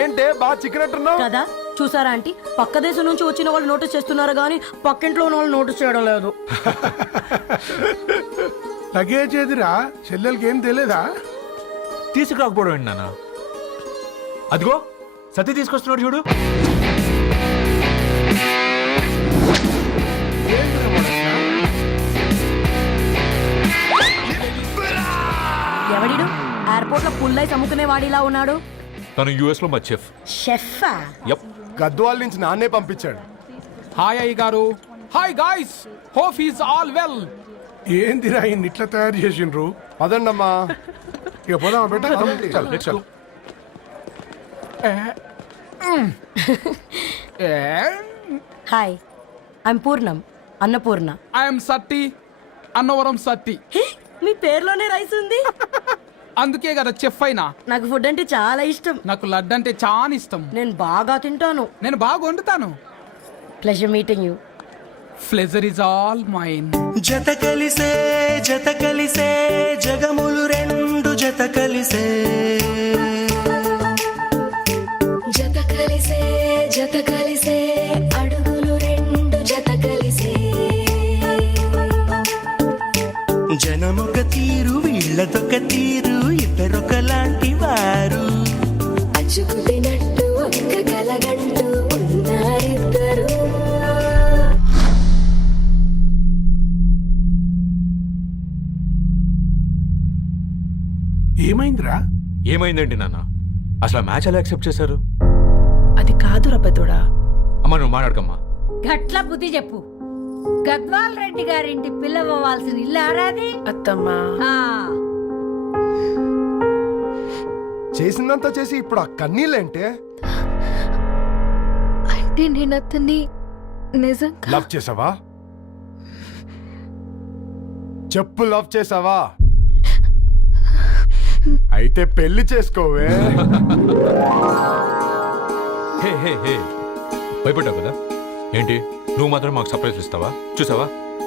ఏంటే బాగా చిక్కినట్టున్నావు కదా చూసారా ఆంటీ, పక్క దేశం నుంచి వచ్చిన వాళ్ళు నోటీస్ చేస్తున్నారు కానీ పక్కింట్లో ఉన్న వాళ్ళు నోటీస్ చేయడం లేదు. లగేజ్ ఏదిరా, చెల్లెలకి ఏం తెలియదా? తీసుకురాకపోవడం ఏంటి నాన్న? అదిగో సతీ తీసుకొస్తున్నాడు చూడు. ఎవడిడు ఎయిర్పోర్ట్ లో పుల్లై అమ్ముకునే వాడిలా ఉన్నాడు? తను యుఎస్ లో మా చెఫ్. షెఫా? యప్. గద్వాల నుంచి నాన్నే పంపించాడు. హాయ్ అయ్య గారు. Hi guys, hope is all well. ఏందిరా ఇన్ని ఇట్లా తయారు చేసిండ్రు? అదండమ్మా. ఇక పోదామా బెట్ట? హాయ్, ఐమ్ పూర్ణం, అన్నపూర్ణ. ఐఎమ్ సత్తి, అన్నవరం సత్తి. మీ పేరులోనే రైస్ ఉంది. అందుకే కదా చెఫ్ అయినా. నాకు ఫుడ్ అంటే చాలా ఇష్టం. నాకు లడ్డు అంటే చాలా ఇష్టం. నేను బాగా తింటాను. నేను బాగా వండుతాను. Pleasure meeting you. Pleasure is all mine. జత కలిసే జగములు రెండు జత కలిసే జత కలిసే అడుగులు రెండు జత కలిసే జనమొక తీరు వీళ్ళదొక తీరు ఇద్దరొకలాంటి వారు అచ్చుకు తినట్టు ఒక్క కలగంటూ ఉన్నారిద్దరు. ఏమైందిరా? ఏమైందేంటి నాన్న? అసలు మ్యాచ్ ఎలా యాక్సెప్ట్ చేశారు? అది కాదు రబ్బతోడా. అమ్మ నువ్వు మాట్లాడకమ్మా. గట్ల బుద్ధి చెప్పు. గద్వాల్ రెడ్డి గారింటి పిల్లవ్వాల్సిన ఇల్లు ఆరాది. అత్తమ్మా, చేసిందంతా చేసి ఇప్పుడు ఆ కన్నీళ్ళేంటే? అంటే నేను అతన్ని నిజంగా లవ్ చేసావా? చెప్పు, లవ్ చేసావా? అయితే పెళ్లి చేసుకోవే. హే హే హే, భయపడ్డావు కదా? ఏంటి నువ్వు మాత్రం మాకు సర్ప్రైజ్ ఇస్తావా? చూసావా,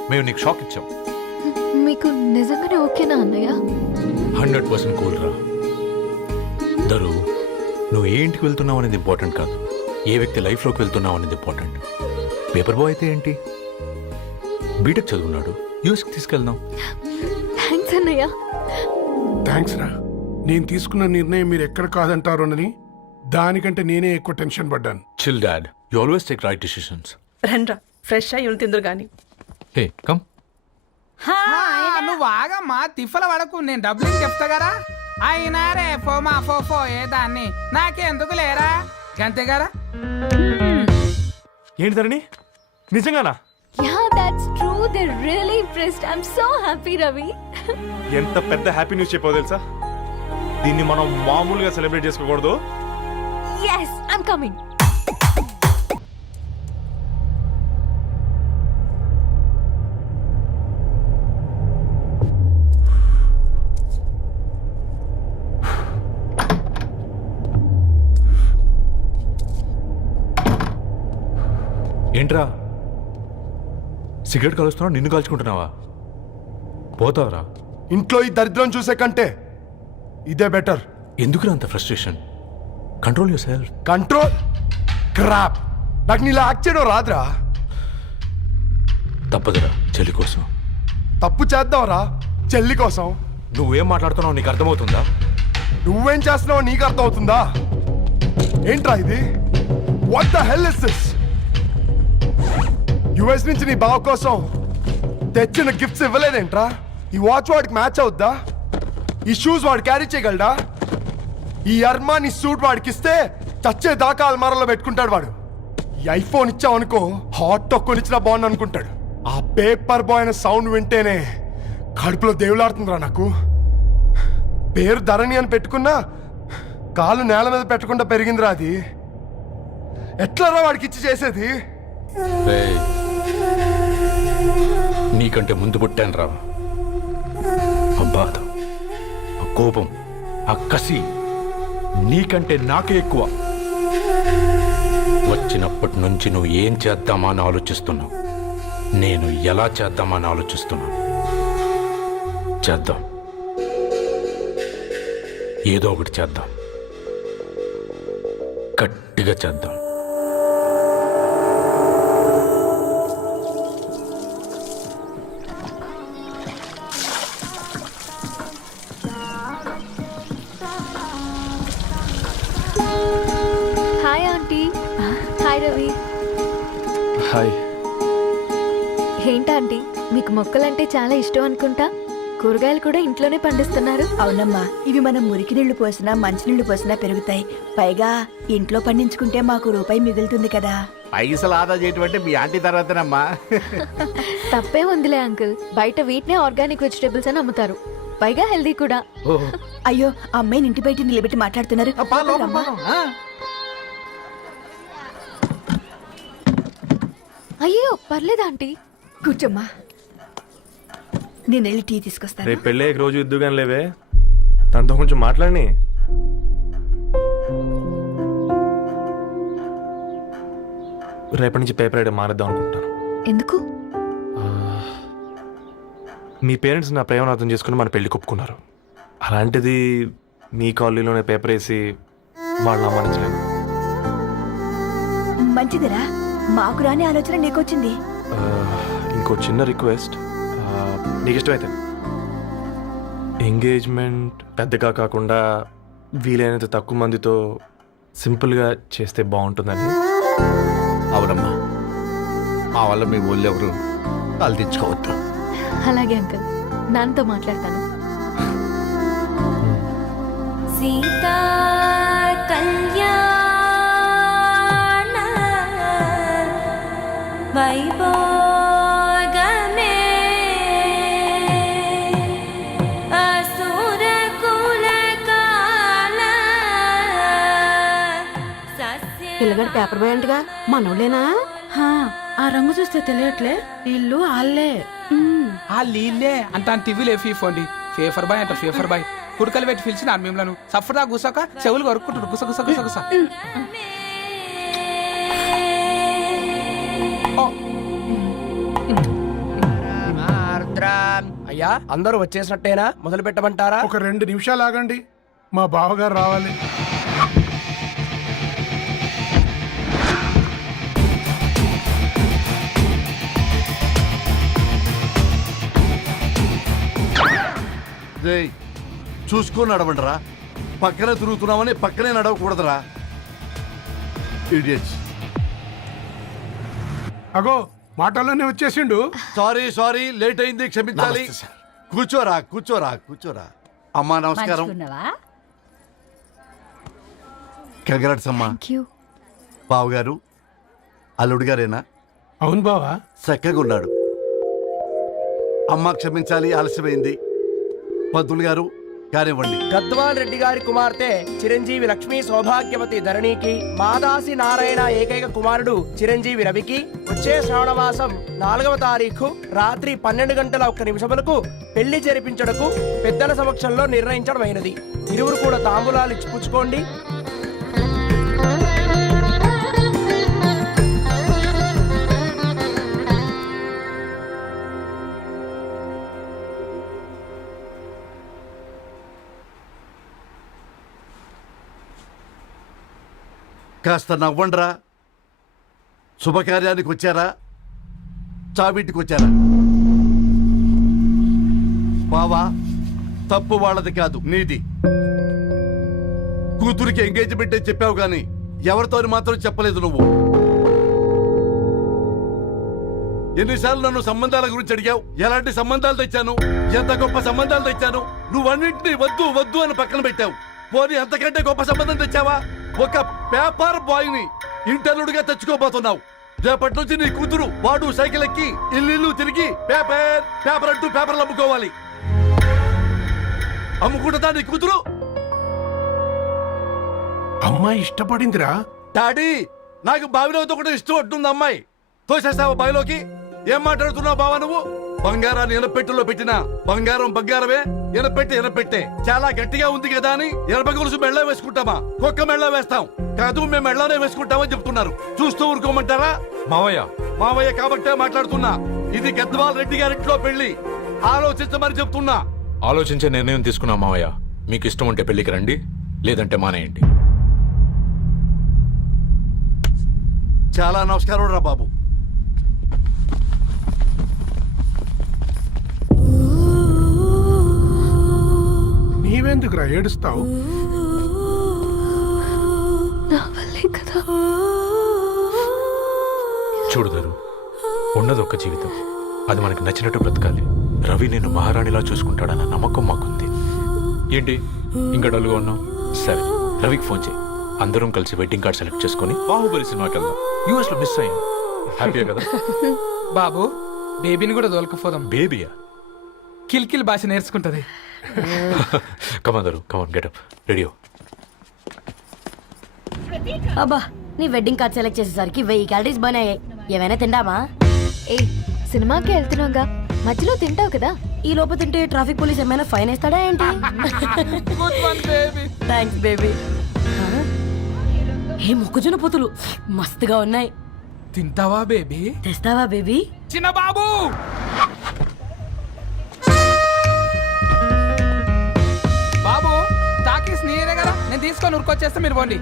మేము నీకు షాక్ ఇచ్చాం. మీకు నిజంగానే ఓకేనా అన్నయ్య? 100% కూల్ రా. దరు, నువ్వు ఏ ఇంటికి వెళ్తున్నావు అనేది ఇంపార్టెంట్ కాదు, ఏ వ్యక్తి లైఫ్లోకి వెళ్తున్నావు అనేది ఇంపార్టెంట్. పేపర్ బాయ్ అయితే ఏంటి, బీటెక్ చదువున్నాడు, యూఎస్కి తీసుకెళ్దాం. థ్యాంక్స్ అన్నయ్య. థ్యాంక్స్ రా. నేను తీసుకున్న నిర్ణయం మీరు ఎక్కడ కాదంటారోనని దానికంటే నేనే ఎక్కువ టెన్షన్ పడ్డాను. Chill dad, you always take right decisions. రండ్రా ఫ్రెష్ అయ్యి తిందురు గాని. Hey come. నువ్వు ఆగమ్మా, తిఫల పడకు, నేను డబ్బులు చెప్తా కదా. అయినా రే ఫోమా ఫోఫో ఏ దాన్ని నాకెందుకు లేరా గంతే కదా. ఏంటి ధరణి, నిజంగానా? Yeah, that's true. They're really impressed. I'm so happy, Ravi. ఎంత పెద్ద హ్యాపీ న్యూస్ చెప్పావు తెలుసా? దీన్ని మనం మామూలుగా సెలబ్రేట్ చేసుకోకూడదు. Yes, I'm coming. ఏంట్రా సిగరెట్ కాలుస్తున్నావు, నిన్ను కాల్చుకుంటున్నావా? పోతావరా? ఇంట్లో ఈ దరిద్రం చూసే కంటే ఇదే బెటర్. ఎందుకురా అంత frustration? Control your self. Control crap. నాకు నీలా యాక్ట్ చేయడం రాదురా. తప్పదురా, చెల్లి కోసం. తప్పు చేద్దాంరా, చెల్లి కోసం. నువ్వేం మాట్లాడుతున్నావు నీకు అర్థమవుతుందా? నువ్వేం చేస్తున్నావో నీకు అర్థమవుతుందా? ఏంట్రా ఇది? What the hell is this? US నుంచి నీ బావ కోసం తెచ్చిన గిఫ్ట్స్ ఇవ్వలేదేంట్రా? ఈ వాచ్ వాడికి మ్యాచ్ అవుద్దా? ఈ షూస్ వాడు క్యారీ చేయగలడా? ఈ అర్మానీ సూట్ వాడికి ఇస్తే చచ్చే దాకా అల్మారాలో పెట్టుకుంటాడు వాడు. ఈ ఐఫోన్ ఇచ్చావనుకో హాట్ టాక్ కొనిచ్చినా బాగుంది అనుకుంటాడు. ఆ పేపర్ బాయ్ అనే సౌండ్ వింటేనే కడుపులో దేవులాడుతుందిరా నాకు. పేరు ధరణి అని పెట్టుకున్నా కాలు నేల మీద పెట్టకుండా పెరిగిందిరా అది. ఎట్లరా వాడికి ఇచ్చి చేసేది? నీకంటే ముందు పుట్టాను రా. ఆ బాధ, ఆ కోపం, ఆ కసి నీకంటే నాకే ఎక్కువ. వచ్చినప్పటి నుంచి నువ్వు ఏం చేద్దామా అని ఆలోచిస్తున్నావు. నేను ఎలా చేద్దామా అని ఆలోచిస్తున్నాను. చేద్దాం, ఏదో ఒకటి చేద్దాం, గట్టిగా చేద్దాం. Hi aunty. Hi Ravi. Hi. ఏంటా ఆంటీ, మీకు మొక్కలంటే చాలా ఇష్టం అనుకుంటా. కూరగాయలు కూడా ఇంట్లోనే పండిస్తున్నారు. అవునమ్మా, ఇవి మనం మురికి నీళ్లు పోసినా మంచినీళ్లు పోసినా పెరుగుతాయి. పైగా ఇంట్లో పండించుకుంటే మాకు రూపాయి మిగులుతుంది కదా. పైసలు ఆదా చేయటం అంటే మీ ఆంటీ తర్వాతనమ్మా. తప్పే ఉందిలే అంకుల్, బయట వీటినే ఆర్గానిక్ వెజిటేబుల్స్ అని అమ్ముతారు. పైగా హెల్దీ కూడా. అయ్యో, అమ్మాయిని ఇంటి బయట నిలబెట్టి మాట్లాడుతున్నారు. అయ్యో పర్లేదు ఆంటీ. కూర్చోమ్మా, నేను వెళ్ళి టీ తీసుకొస్తాను. రేపు పెళ్ళే రోజు ఇద్దుగాని లేవే, తనతో కొంచెం మాట్లాడి. రేపటి నుంచి పేపర్ రైడ్ మారేద్దాం అనుకుంటాను. ఎందుకు? మీ పేరెంట్స్ నా ప్రేమను అర్థం చేసుకుని మన పెళ్లి కొప్పుకున్నారు. అలాంటిది మీ కాలనీలోనే పేపర్ వేసి వాళ్ళని అమ్మానించలేను. మంచిదిరా, మాకు రాని ఆలోచన నీకొచ్చింది. ఇంకో చిన్న రిక్వెస్ట్, నీకు ఇష్టమైతే ఎంగేజ్మెంట్ పెద్దగా కాకుండా వీలైనంత తక్కువ మందితో సింపుల్గా చేస్తే బాగుంటుందని. అవునమ్మా, మా వల్ల మీ ఊళ్ళో ఎవరు కాలు తెచ్చుకోవద్దు. అలాగే అంకుల్, నాన్నతో మాట్లాడతాను. సీతా కళ్యాణ వైభోగమే అసుర కులకాల. పిల్లగాడు పేపర్ బాయ్ అంటగా, మనోళ్ళేనా? ఆ రంగు చూస్తే తెలియట్లే, ఇల్లు ఆళ్ళే. ఆ లీల్లే అంత టీవీలో ఫీఫోండి. ఫేఫర్ బాయ్ అంట, ఫేఫర్ బాయ్. కుడుకలు పెట్టి పిలిచిన మిమ్మల్ని సఫర్దా గుసక చెవులు కొరుక్కుంటారు. గుస గుస గుస గుస. అయ్యా, అందరూ వచ్చేసినట్టేనా? మొదలు పెట్టమంటారా? ఒక 2 నిమిషాలు ఆగండి, మా బావగారు రావాలి. చూసుకొని నడవండిరా. పక్కనే తిరుగుతున్నామని పక్కనే నడవకూడదురా. ఇడియట్స్. అగో, మాటల్లోనే వచ్చేసిండు. సారీ లేట్ అయింది, క్షమించాలి. కూర్చోరా కూర్చోరా కూర్చోరా. అమ్మా నమస్కారం. కంగ్రాట్స్ అమ్మా. బావగారు అల్లుడు గారేనా? అవును బావా. చక్కగా ఉన్నాడు. అమ్మ క్షమించాలి, ఆలస్యమైంది. పంతులు గారు కానివ్వండి. గద్వాల్ రెడ్డి గారి కుమార్తె చిరంజీవి లక్ష్మీ సౌభాగ్యవతి ధరణికి, మాదాసి నారాయణ ఏకైక కుమారుడు చిరంజీవి రవికి వచ్చే శ్రావణమాసం 4వ తారీఖు రాత్రి 12:01 పెళ్లి జరిపించడకు పెద్దల సమక్షంలో నిర్ణయించడమైనది. ఇరువురు కూడా తాంబూలాలు ఇచ్చి పుచ్చుకోండి. కాస్త నవ్వండ్రా. శుభకార్యానికి వచ్చారా, చావింటికి వచ్చారా? బావా, తప్పు వాళ్ళది కాదు, నీది. కూతురికి ఎంగేజ్మెంట్ అని చెప్పావు గాని ఎవరితో మాత్రం చెప్పలేదు నువ్వు. ఎన్నిసార్లు నన్ను సంబంధాల గురించి అడిగావు? ఎలాంటి సంబంధాలు తెచ్చాను, ఎంత గొప్ప సంబంధాలు తెచ్చాను. నువ్వన్నింటినీ వద్దు వద్దు అని పక్కన పెట్టావు. పోనీ అంతకంటే గొప్ప సంబంధం తెచ్చావా? ఒక పేపర్ బాయ్ ని ఇంటర్లుడిగా తెచ్చుకోబోతున్నావు. రేపటి నుంచి నీ కూతురు వాడు సైకిల్ ఎక్కి ఇల్లు తిరిగి పేపర్ పేపర్ అంటూ పేపర్లు అమ్ముకోవాలి. అమ్ముకుంటుందా నీ కూతురు? అమ్మాయి ఇష్టపడిందిరా. డాడీ, నాకు బావిలో కూడా ఇష్టం ఉంటుంది. అమ్మాయి తోసేస్తావా బావిలోకి? ఏం మాట్లాడుతున్నావు బావా నువ్వు? బంగారాన్ని ఎనపెట్టెలో పెట్టినా బంగారం బంగారమే, ఎనపెట్టే చాలా గట్టిగా ఉంది కదా అని ఎనప గొలుసు మెళ్ళ వేసుకుంటామా? కుక్క మెళ్ళ వేస్తాం కాదు, మేము మెళ్ళనే వేసుకుంటామని చెప్తున్నారు. చూస్తూ ఊరుకోమంటారా? మావయ్య కాబట్టే మాట్లాడుతున్నా. ఇది గద్వాల్ రెడ్డి గారింట్లో పెళ్లి, ఆలోచించమని చెప్తున్నా. ఆలోచించే నిర్ణయం తీసుకున్నా మావయ్య. మీకు ఇష్టం ఉంటే పెళ్లికి రండి, లేదంటే మానేయండి. చాలా నమస్కారం రా బాబు. నీవెందుకురా ఏడుస్తావు? నా వల్లే కదా. చూడుదరు, ఉన్నది ఒక్క జీవితం, అది మనకి నచ్చినట్టు బ్రతకాలి. రవి నేను మహారాణిలా చూసుకుంటాడన్న నమ్మకం మాకుంది. ఏంటి ఇంకా డల్గా ఉన్నావు? సరే, రవికి ఫోన్ చేయి. అందరం కలిసి వెడ్డింగ్ కార్డ్ సెలెక్ట్ చేసుకుని బాహుబలి సినిమాకి వెళ్దాం. యూఎస్ లో మిస్ అయ్యాం. హ్యాపీయా కదా? బాబు బేబీని కూడా దొరకపోదాం. బేబీయా? కిల్ భాష నేర్చుకుంటది. కమాందరు, కమాన్ గెటప్ రెడీ. అబ్బా, నీ వెడ్డింగ్ కార్డ్ సెలెక్ట్ చేసేసరికి 1000 క్యాలరీస్ బర్న్ అయ్యాయి. ఏమైనా తిండామా? ఏ సినిమాకి వెళ్తున్నాగా, మధ్యలో తింటావు కదా. ఈ లోపు తింటే ట్రాఫిక్ పోలీస్ ఏమైనా ఫైన్ వేస్తాడా ఏంటి? Thanks baby. ఏ మొక్కజొన్న పొతులు మస్తుగా ఉన్నాయి. తింటావా బేబీ? తెస్తావా బేబీ? చిన్న బాబు బాబు టాకీస్ నీరే కదా, నేను తీసుకొని ఉరికొచ్చేస్తే మీరు పోండి.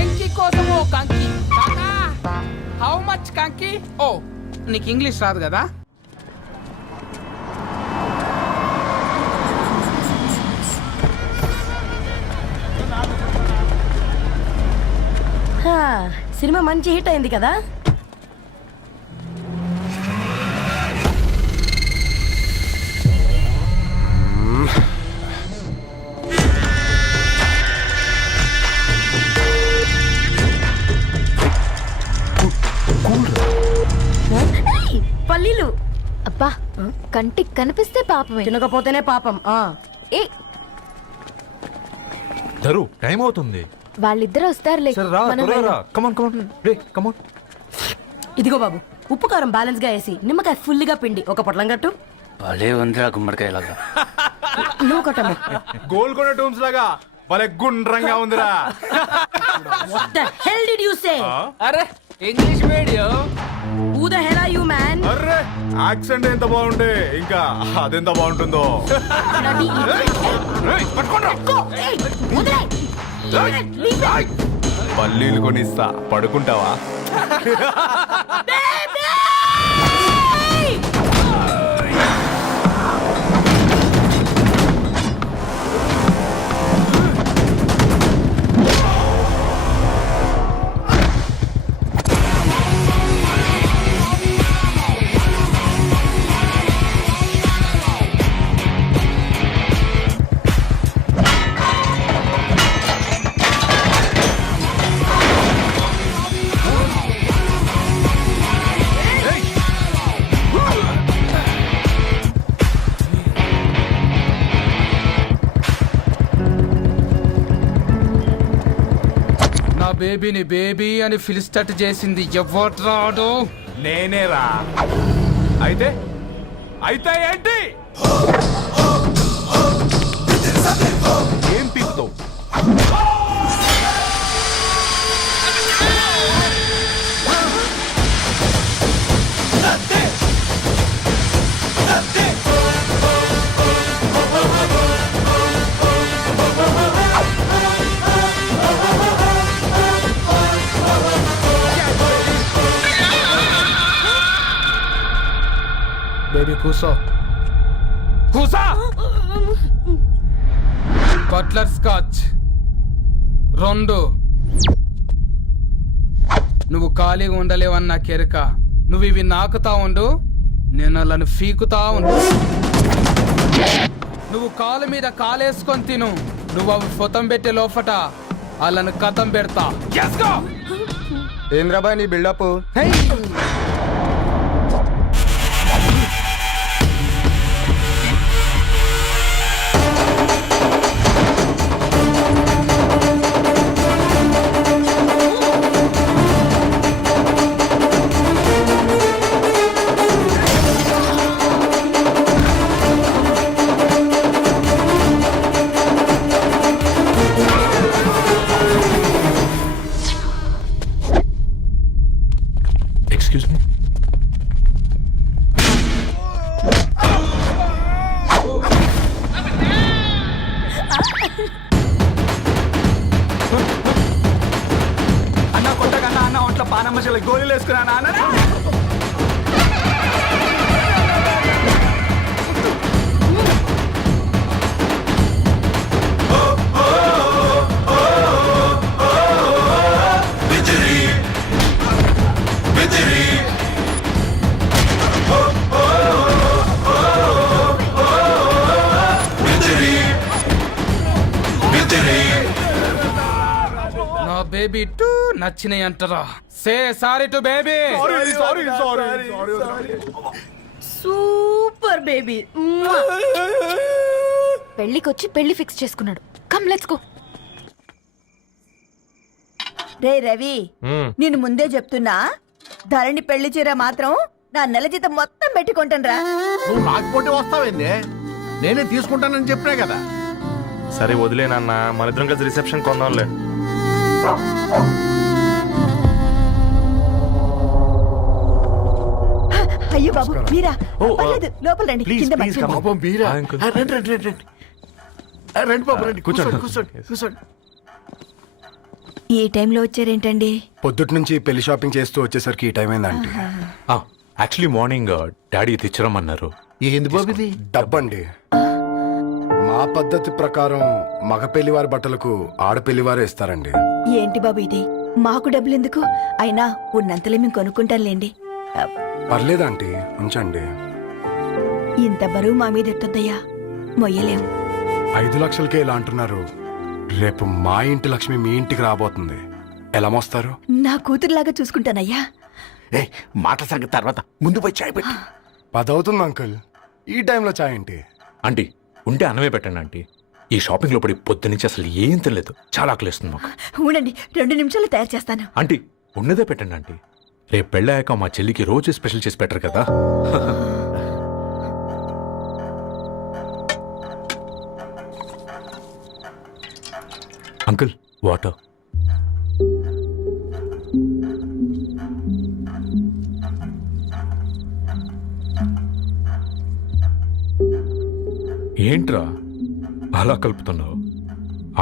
ఎంకి కోసం ఓ కంకి. హౌ మచ్ కంకి? ఓ నీకు ఇంగ్లీష్ రాదు కదా. సినిమా మంచి హిట్ అయింది కదా. పల్లీలు అబ్బా, కంటికి కనిపిస్తే పాపమే, తినకపోతేనే పాపం. ఏ దరు, టైం అవుతుంది. వాళ్ళిద్దరు వస్తారులే. మనం వెళ్దాం. ఇదిగో బాబు, ఉప్పు కారం బ్యాలెన్స్ గా వేసి నిమ్మకాయ ఫుల్ గా పిండి ఒక పొట్లం కట్టు. భలే ఉందిరా గుమ్మడికాయలాగా. నువ్వు కట్టము. గోల్కొండ టూమ్స్ లాగా భలే గుండ్రంగా ఉందిరా. What the hell did you say? అరే English medium. Who the hell are you, man? Array accent ఎంత బాగుంటే ఇంకా అదెంత బాగుంటుందో. Bloody పల్లీలు కొనిస్తా, పడుకుంటావా? బేబీని బేబీ అని ఫిలిస్టట్ చేసింది ఎవరు? నేనేరా. అయితే అయితే ఏంటి? ఏం పీకుతావు? బేబీ కూసో. కూసా. Butler scotch 2. నువ్వు ఖాళీగా ఉండలేవని నా కెరక. నువ్వు ఇవి నాకుతా ఉండు, నేను అలాను ఫీకుతా ఉండు. నువ్వు కాలు మీద కాలేసుకొని తిను. నువ్వు అవి ఫొతం పెట్టే లోపట అలాను కథం పెడతా. ఏంద్రాబాయ్ నీ బిల్డప్? ఆకలి గోళీలు వేసుకున్నా నాన్న. నా బేబీ టూ నచ్చినాయి అంటారా? Say sorry to baby. Super baby. పెళ్లికొచ్చి పెళ్లి ఫిక్స్ చేసుకున్నాడు. Come let's go. రే రవి, నేను ముందే చెప్తున్నా, ధరణి పెళ్లి చీర మాత్రం నా నెల జీతం మొత్తం పెట్టుకుంటాను రా. నువ్వు రాకపోతే వస్తావేంది? నేనే తీసుకుంటానని చెప్పినా కదా. సరే వదిలేనన్నా, మన ఇద్దరం కలిసి రిసెప్షన్ కొందాంలే. అయ్యో బాబు మీరా? పర్లేదు, లోపల రండి. కింద ప్లీజ్ మంచం. పాపం బీరా. ఆ, అంకుల్. రండి రండి రండి రండి. రండి బాబు రండి. కూర్చోండి కూర్చోండి కూర్చోండి. ఈ టైంలో వచ్చారేంటండి? పొద్దుటి నుంచి పెళ్లి షాపింగ్ చేస్తూ వచ్చేసరికి ఈ టైం అయిందండి. యాక్చువల్లీ మార్నింగ్ డాడీ తెచ్చరమన్నారు. ఏంది బాబు ఇది? డబ్బండి. మా పద్ధతి ప్రకారం మగ పెళ్లివారి బట్టలకు ఆడపెళ్లివారే ఇస్తారండి. ఏంటి బాబు ఇది? మాకు డబ్బులు ఎందుకు? అయినా ఉన్నంతలే మేము కొనుక్కుంటాంలేండి. పర్లేదు ఆంటీ, ఉంచండి. ఇంత బరువు మా మీద ఎత్తొద్దయ్యా, మొయ్యలేం. 5 లక్షలకే ఇలా అంటున్నారు. రేపు మా ఇంటి లక్ష్మి మీ ఇంటికి రాబోతుంది. ఎలా మోస్తారు? నా కూతురులాగా చూసుకుంటానయ్యా. మాటల సంగతి తర్వాత, ముందు పోయి చాయ్ పెట్టి. 10 అవుతుంది అంకుల్. ఈ టైంలో చాయ్ ఏంటి? ఆంటీ ఉంటే అన్నమే పెట్టండి ఆంటీ. ఈ షాపింగ్ లో పడి పొద్దు నుంచి అసలు ఏం తెలియదు. చాలా ఆకలిస్తుంది మాకు. ఉండండి, 2 నిమిషాలు తయారు చేస్తాను. ఆంటీ ఉన్నదే పెట్టండి ఆంటీ. రేపు పెళ్ళాక మా చెల్లికి రోజు స్పెషల్ చేసి పెట్టరు కదా. Uncle water. ఏంట్రా అలా కలుపుతున్నావు?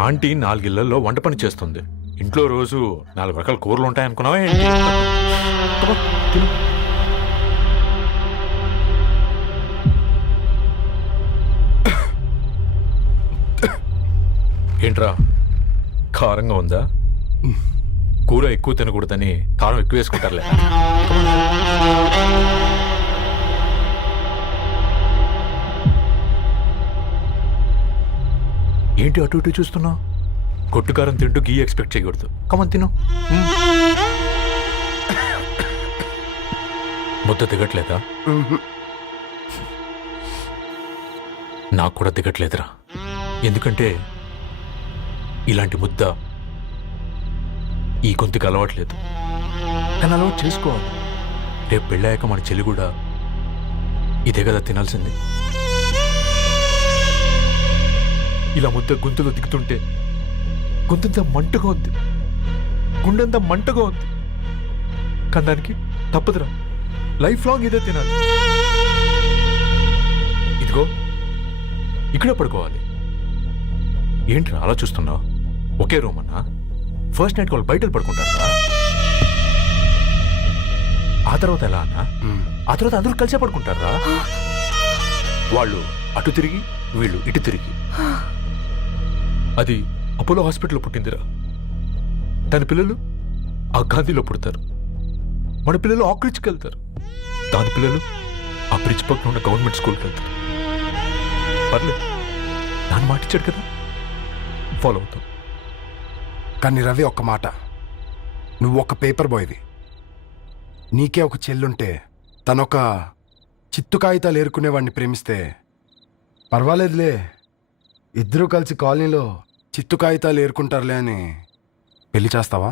ఆంటీ 4 ఇళ్లలో వంట పని చేస్తుంది. ఇంట్లో రోజు 4 రకాల కూరలు ఉంటాయనుకున్నావా ఏంటి? Come on, తిను. ఏంట్రా కారంగా ఉందా? కూర ఎక్కువ తినకూడదని కారం ఎక్కువ వేసుకుంటారులే. ఏంటి అటు ఇటు చూస్తున్నావు? కొట్టుకారం తింటూ గీ ఎక్స్పెక్ట్ చేయకూడదు. కమన్ తిను. ముద్ద దిగట్లేదా? నాకు కూడా దిగట్లేదురా. ఎందుకంటే ఇలాంటి ముద్ద ఈ గొంతుకి అలవాట్లేదు. కానీ అలవాటు చేసుకోవాలి. రేపు పెళ్ళాక మన చెల్లి కూడా ఇదే కదా తినాల్సింది. ఇలా ముద్ద గొంతులో దిగుతుంటే గొంతంతా మంటగా ఉంది, గుండెంతా మంటగా ఉంది. కానీ దానికి తప్పదురా, లైఫ్ లాంగ్ ఇదే తినాలి. ఇదిగో ఇక్కడే పడుకోవాలి. ఏంట్రా అలా చూస్తున్నావు? ఒకే రూమ్ అన్నా? ఫస్ట్ నైట్ వాళ్ళు బయటలు పడుకుంటారా? ఆ తర్వాత ఎలా అన్నా? ఆ తర్వాత అందరూ కలిసే పడుకుంటారా? వాళ్ళు అటు తిరిగి వీళ్ళు ఇటు తిరిగి. అది అపోలో హాస్పిటల్లో పుట్టిందిరా. దాని పిల్లలు ఆ గాంధీలో పుడతారు. మన పిల్లలు ఆక్రిడ్జ్కి వెళ్తారు. దాని పిల్లలు ఆ బ్రిడ్జ్ పక్కన ఉన్న గవర్నమెంట్ స్కూల్కి వెళ్తారు. పర్లేదు, దాన్ని మాటిచ్చాడు కదా, ఫాలో అవుతాం. కానీ రవి, ఒక్క మాట. నువ్వు ఒక పేపర్ బాయ్వి. నీకే ఒక చెల్లుంటే తనొక చిత్తు కాగితాలు ఏరుకునేవాడిని ప్రేమిస్తే పర్వాలేదులే, ఇద్దరూ కలిసి కాలనీలో చిత్తు కాగితాలు ఏరుకుంటారులే అని పెళ్లి చేస్తావా?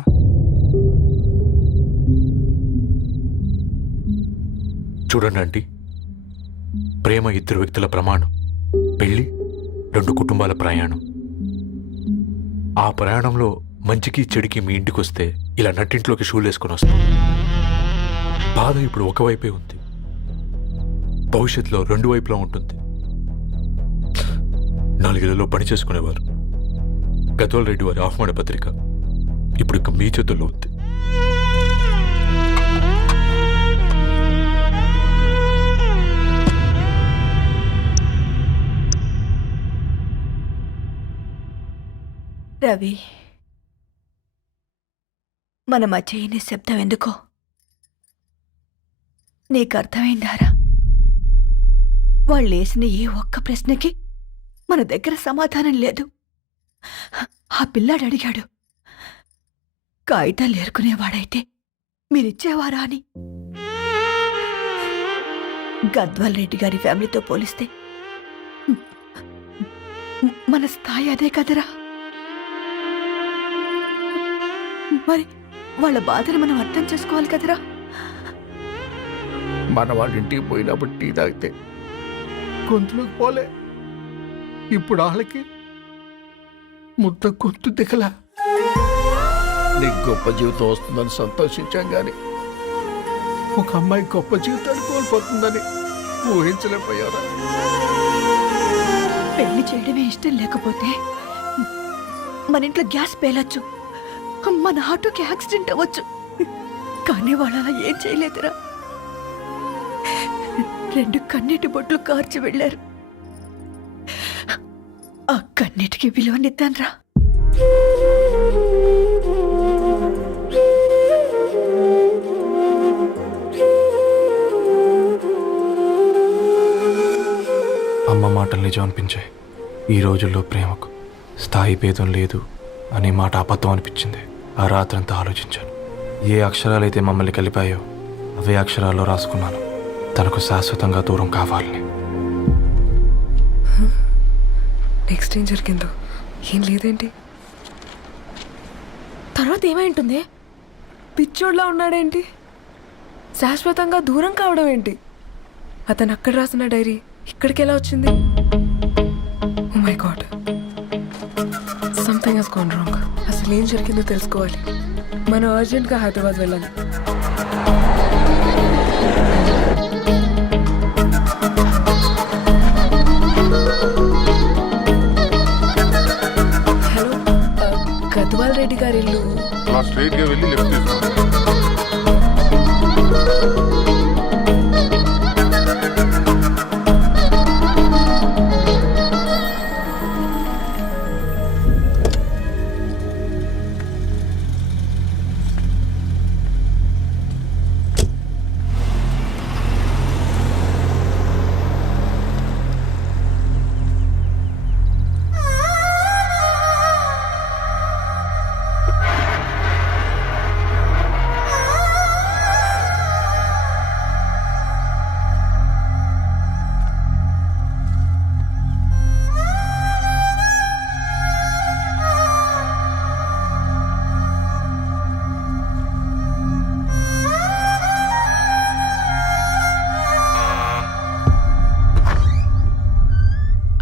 చూడండి ఆంటీ, ప్రేమ 2 వ్యక్తుల ప్రమాణం, పెళ్లి 2 కుటుంబాల ప్రయాణం. ఆ ప్రయాణంలో మంచికి చెడుకి మీ ఇంటికి వస్తే ఇలా నట్టింట్లోకి షూలు వేసుకొని వస్తాం. బాధ ఇప్పుడు ఒకవైపే ఉంది, భవిష్యత్తులో 2 వైపులా ఉంటుంది. 4 ఇళ్లలో పని చేసుకునేవారు. గద్వాల్ రెడ్డి వారి ఆహ్వాన పత్రిక ఇప్పుడు ఇక మీ చేతుల్లో ఉంది. రవి, మన మధ్య ఈ నిశ్శబ్దం ఎందుకో నీకు అర్థమైందారా? వాళ్ళేసిన ఏ ఒక్క ప్రశ్నకి మన దగ్గర సమాధానం లేదు. ఆ పిల్లాడు అడిగాడు, కాగితాలు ఏరుకునేవాడైతే మీరిచ్చేవారా అని. గద్వాల్ రెడ్డి గారి ఫ్యామిలీతో పోలిస్తే మన స్థాయి అదే కదరా. మరి వాళ్ళ బాధను మనం అర్థం చేసుకోవాలి కదరా. మన వాళ్ళ ఇంటికి పోయినప్పుడు టీ తాగితే గొంతులకు పోలే, ఇప్పుడు వాళ్ళకి ముద్ద గొంతు దిగలా. నీకు గొప్ప జీవితం వస్తుందని సంతోషించాం గాని ఒక అమ్మాయి గొప్ప జీవితాన్ని కోల్పోతుందని ఊహించలేకపోయారా? పెళ్లి చేయడమే ఇష్టం లేకపోతే మన ఇంట్లో గ్యాస్ పేలొచ్చు, మన ఆటోకి యాక్సిడెంట్ అవ్వచ్చు, కానీ వాళ్ళు అలా ఏం చేయలేదురా. 2 కన్నీటి బొట్లు కార్చి వెళ్ళారు. ఆ కన్నీటికి విలువనిద్దాన్రా. అమ్మ మాటలు నిజం అనిపించాయి. ఈ రోజుల్లో ప్రేమకు స్థాయి భేదం లేదు అనే మాట అబద్ధం అనిపించింది. ఆ రాత్రంతా ఆలోచించాను. ఏ అక్షరాలైతే మమ్మల్ని కలిపాయో అవే అక్షరాల్లో రాసుకున్నాను, తనకు శాశ్వతంగా దూరం కావాలని. నెక్స్ట్ ఏం జరిగిందో ఏం లేదేంటి? తర్వాత ఏమై ఉంటుంది? పిచ్చోడ్లా ఉన్నాడేంటి? శాశ్వతంగా దూరం కావడం ఏంటి? అతను అక్కడ రాసిన డైరీ ఇక్కడికి ఎలా వచ్చింది? Oh my god, something has gone wrong. అసలు ఏం జరిగిందో తెలుసుకోవాలి. మనం అర్జెంట్గా హైదరాబాద్ వెళ్ళాలి. హలో, గద్వాల్ రెడ్డి గారి ఇల్లు. స్ట్రైట్ గా వెళ్ళి లెఫ్ట్ తీసుకోండి.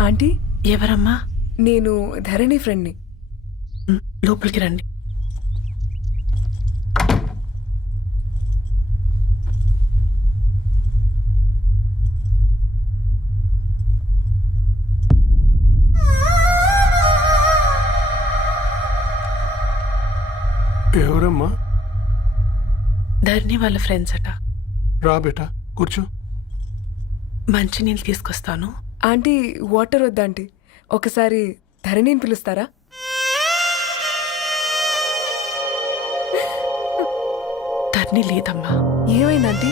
ఆంటీ, ఎవరమ్మా? నేను ధరణి ఫ్రెండ్ని. లోపలికి రండి. ఎవరమ్మా? ధరణి వాళ్ళ ఫ్రెండ్స్ అట. రా బేటా, కూర్చో. మంచినీళ్ళు తీసుకొస్తాను. ఆంటీ, వాటర్ వద్దా ఆంటీ? ఒకసారి ధరణిని పిలుస్తారా? ధరణి లేదమ్మా. ఏమైంది ఆంటీ?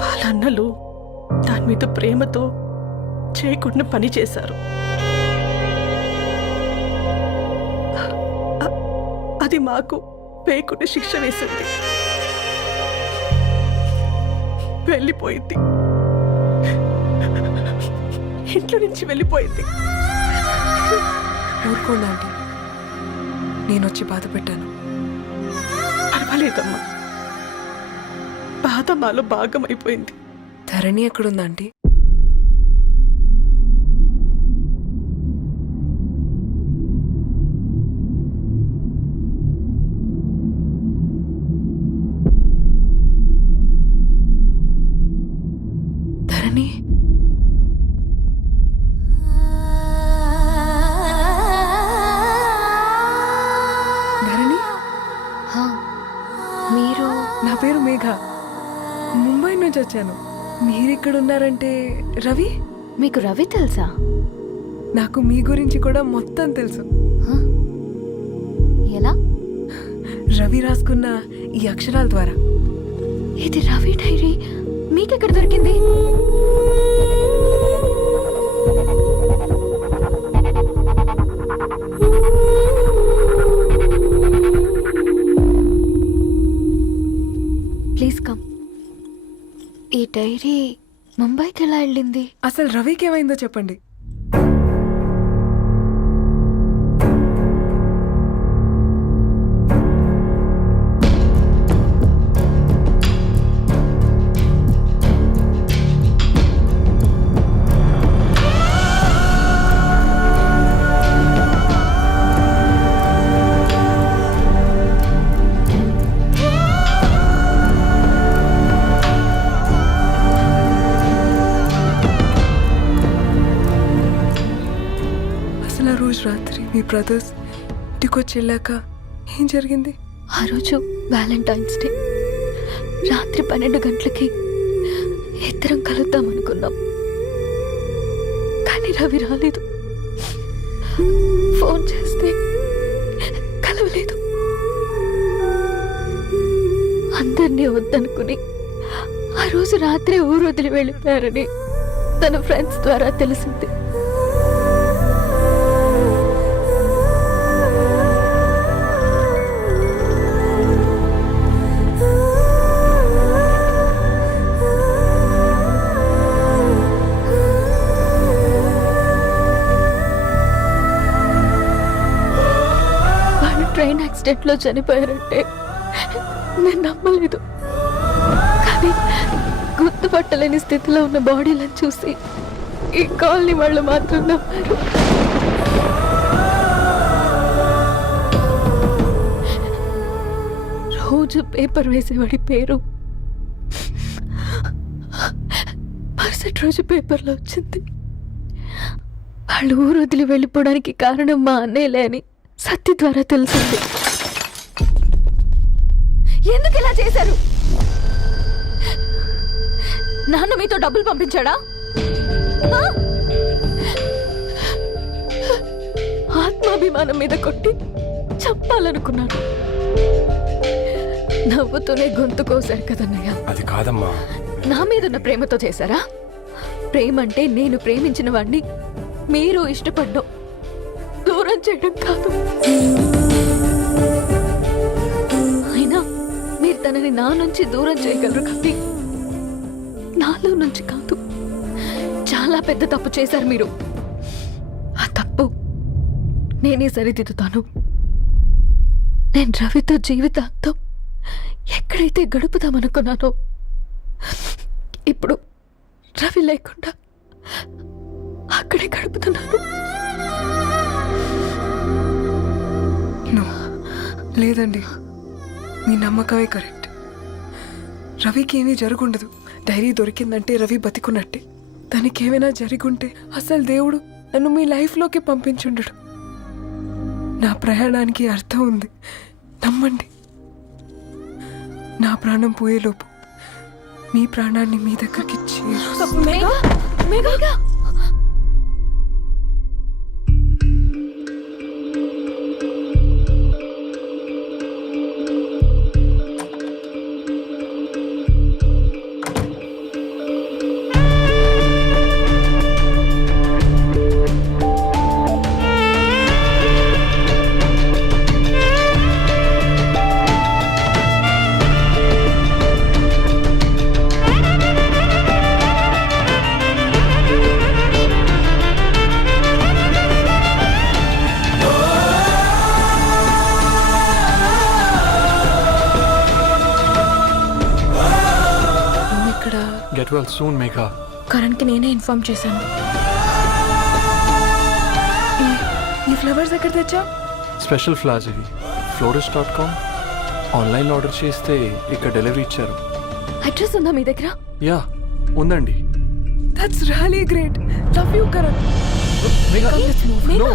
వాళ్ళ అన్నలు దాని మీద ప్రేమతో చేయకుండా పని చేశారు. అది మాకు పేకుండా శిక్ష వేసింది. వెళ్ళిపోయింది, ఇంట్లో నుంచి వెళ్ళిపోయింది. ఊరుకోండి ఆంటీ, నేను వచ్చి బాధ పెట్టాను. పర్వాలేదమ్మా, బాధ మాలో భాగం అయిపోయింది. ధరణి ఎక్కడుందా ఆంటీ? ధరణి, ధరణి, హా, మీరు? నా పేరు మేఘ, ముంబై నుంచి వచ్చాను. మీరిక్కడ ఉన్నారంటే రవి? మీకు రవి తెలుసా? నాకు మీ గురించి కూడా మొత్తం తెలుసు. ఎలా? రవి రాసుకున్న ఈ అక్షరాల ద్వారా. ఇది రవి డైరీ మీకెక్కడ దొరికింది? Please come. ఈ డైరీ ముంబైకి ఎలా వెళ్ళింది? అసలు రవికి ఏమైందో చెప్పండి. అసలు ఆ రోజు రాత్రి మీ బ్రదర్స్ ఇంటికొచ్చి వెళ్ళాక ఏం జరిగింది? ఆ రోజు వ్యాలంటైన్స్ డే రాత్రి 12 గంటలకి ఇద్దరం కలుద్దాం అనుకున్నాం. కానీ రవి రాలేదు. ఫోన్ చేస్తే కలవలేదు. అందరినీ వద్దనుకుని ఆ రోజు రాత్రి ఊరు వదిలి వెళ్ళిపోయారని తన ఫ్రెండ్స్ ద్వారా తెలిసింది. ట్రైన్ యాక్సిడెంట్ లో చనిపోయారంటే నేను నమ్మలేదు. కానీ గుర్తుపట్టలేని స్థితిలో ఉన్న బాడీలను చూసి ఈ కాలనీ వాళ్ళు మాత్రం నమ్మారు. రోజు పేపర్ వేసేవాడి పేరు మరుసటి రోజు పేపర్లో వచ్చింది. వాళ్ళు ఊరు వదిలి వెళ్ళిపోవడానికి కారణం మా అన్నయ్యలే అని సత్య ద్వారా తెలిసింది. ఎందుకు ఇలా చేశారు? నాన్న మీతో డబ్బులు పంపించాడా? ఆత్మాభిమానం మీద కొట్టి చంపాలనుకున్నాను. నవ్వుతూనే గొంతు కోసారు కదన్నయ్య. అది కాదమ్మా. నా మీదున్న ప్రేమతో చేశారా? ప్రేమ అంటే నేను ప్రేమించిన వాడిని మీరు ఇష్టపడ్డం, దూరం చేయడం కాదు. అయినా మీరు తనని నా నుంచి దూరం చేయగలరు కానీ నాలో నుంచి కాదు. చాలా పెద్ద తప్పు చేశారు మీరు. ఆ తప్పు నేనే సరిదిద్దుతాను. నేను రవితో జీవితాంతం ఎక్కడైతే గడుపుదామనుకున్నానో ఇప్పుడు రవి లేకుండా అక్కడే గడుపుతున్నాను. లేదండి, మీ నమ్మకమే కరెక్ట్. రవికి ఏమీ జరుగుండదు. డైరీ దొరికిందంటే రవి బతికున్నట్టే. తనకి ఏమైనా జరుగుంటే అసలు దేవుడు నన్ను మీ లైఫ్లోకి పంపించుండడు. నా ప్రయాణానికి అర్థం ఉంది, నమ్మండి. నా ప్రాణం పోయేలోపు మీ ప్రాణాన్ని మీ దగ్గరికి Get well soon, Megha. కరణ్కి నేనే ఇన్ఫార్మ్ చేశాను. ఈ ఫ్లవర్స్ ఎక్కడ తెచ్చా? స్పెషల్ ఫ్లవర్స్ ఇవి. florist.com ఆన్లైన్ ఆర్డర్ చేస్తే ఇక్కడ డెలివరీ ఇచ్చారు. అడ్రస్ ఉందా మీ దగ్గర? యా ఉందండి. That's really great. Love you Karan. No.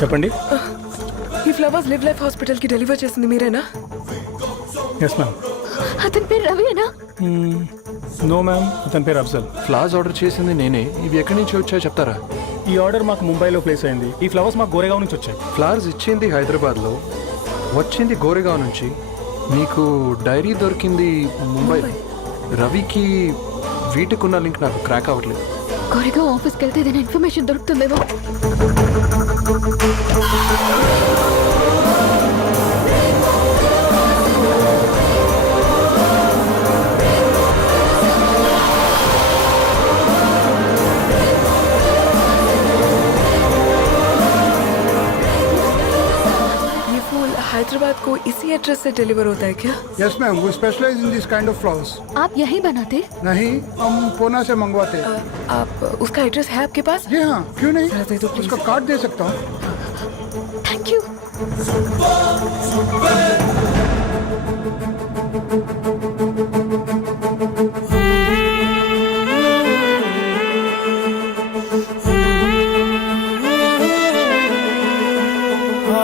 చెప్పండి. ఈ ఫ్లవర్స్ లివ్ లైఫ్ హాస్పిటల్ కి డెలివర్ చేసింది మీరేనా? Yes ma'am. అతని పేరు రవినా? నో మ్యామ్, అతని పేరు అఫ్జల్. ఫ్లవర్స్ ఆర్డర్ చేసింది నేనే. ఇవి ఎక్కడి నుంచి వచ్చాయో చెప్తారా? ఈ ఆర్డర్ మాకు ముంబైలో ప్లేస్ అయింది. ఈ ఫ్లవర్స్ మాకు గోరేగావ్ నుంచి వచ్చాయి. ఫ్లవర్స్ ఇచ్చింది హైదరాబాద్లో, వచ్చింది గోరేగావ్ నుంచి. నీకు డైరీ దొరికింది ముంబై. రవికి వీటికున్న లింక్ నాకు క్రాక్ అవ్వట్లేదు. కోరిగావ్ ఆఫీస్కి వెళ్తే ఏదైనా ఇన్ఫర్మేషన్ దొరుకుతుందేమో. हैदराबाद को इसी एड्रेस से डिलीवर होता है क्या? यस मैम, वो specialise in this kind of flowers. आप यही बनाते? नहीं, हम पूना से मंगवाते हैं. आप उसका एड्रेस है आपके पास? जी हाँ, क्यों नहीं? जरा दे दो प्लीज. उसका कार्ड दे सकता हूँ. Thank you.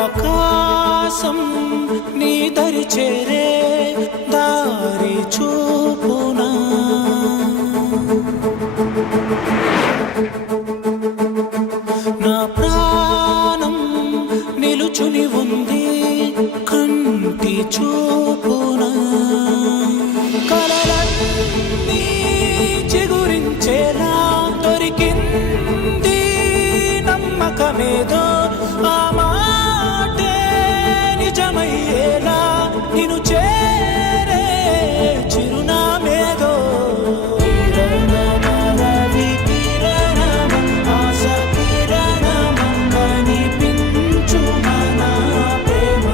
ఆకాశం నీ దరి చేరే దారి చూపునా, నా ప్రాణం నిలుచుని ఉంది కంటి చూపునా, కలలన్నీ చిగురించేలా దొరికింది నమ్మకమేదో, ఆ మాటే నిజమయ్యేలా నిన్ను చేరే చిరునామేదో. రవి కిరణమ, ఆశ కిరణమ, కనిపించు మన ప్రేమ.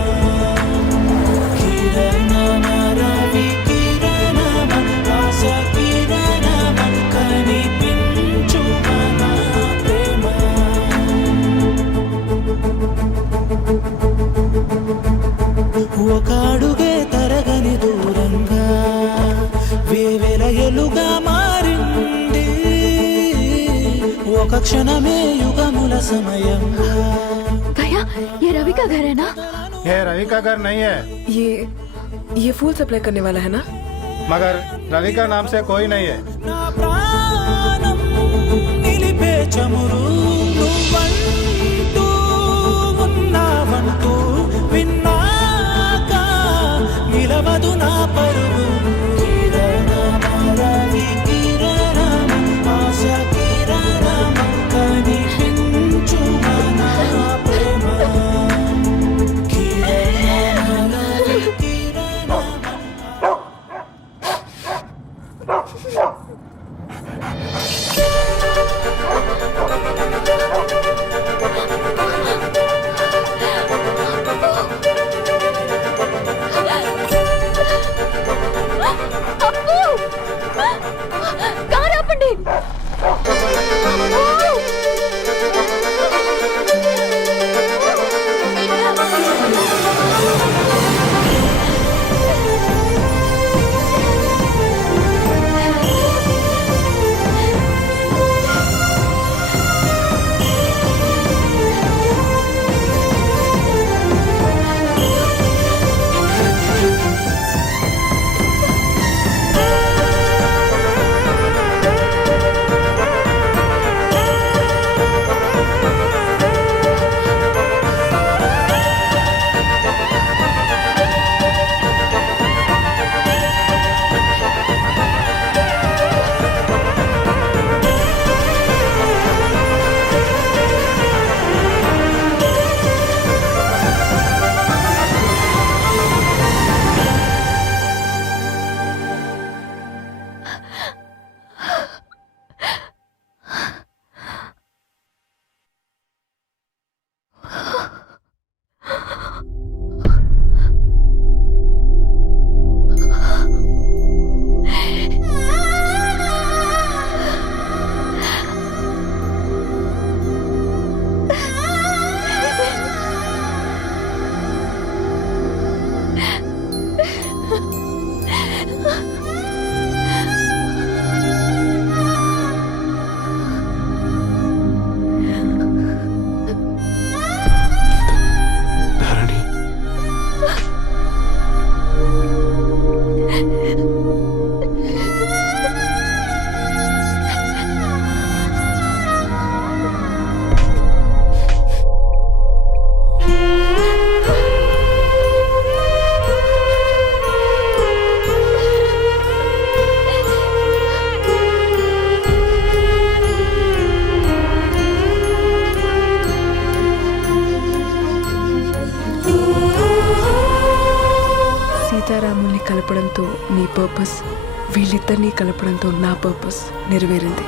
కిరణమ, రవి కిరణమ, ఆశ కిరణమ, కనిపించు మన ప్రేమ. ఒక అడుగే తరగని దూరంగా వేవెల ఎలుగా మారింది, ఒక క్షణమే యుగముల సమయంగా. भैया ये रवि का घर है ना? ये रवि का घर नहीं है, ये फूल सप्लाई करने वाला है ना? मगर रवि का नाम से कोई नहीं है. నా ప్రాణం నిలిపే చమురు నువ్వంటూ ఉన్నావంటూ విన్నాక నిలవదు నా పరువు. కిరణమ, రవి కిరణమ, ఆశ కిరణమ, కనిపించు మన ప్రేమ. కిరణమ, రవి కిరణమ. పర్పస్ వీళ్ళిద్దరినీ కలపడంతో నా పర్పస్ నెరవేరింది.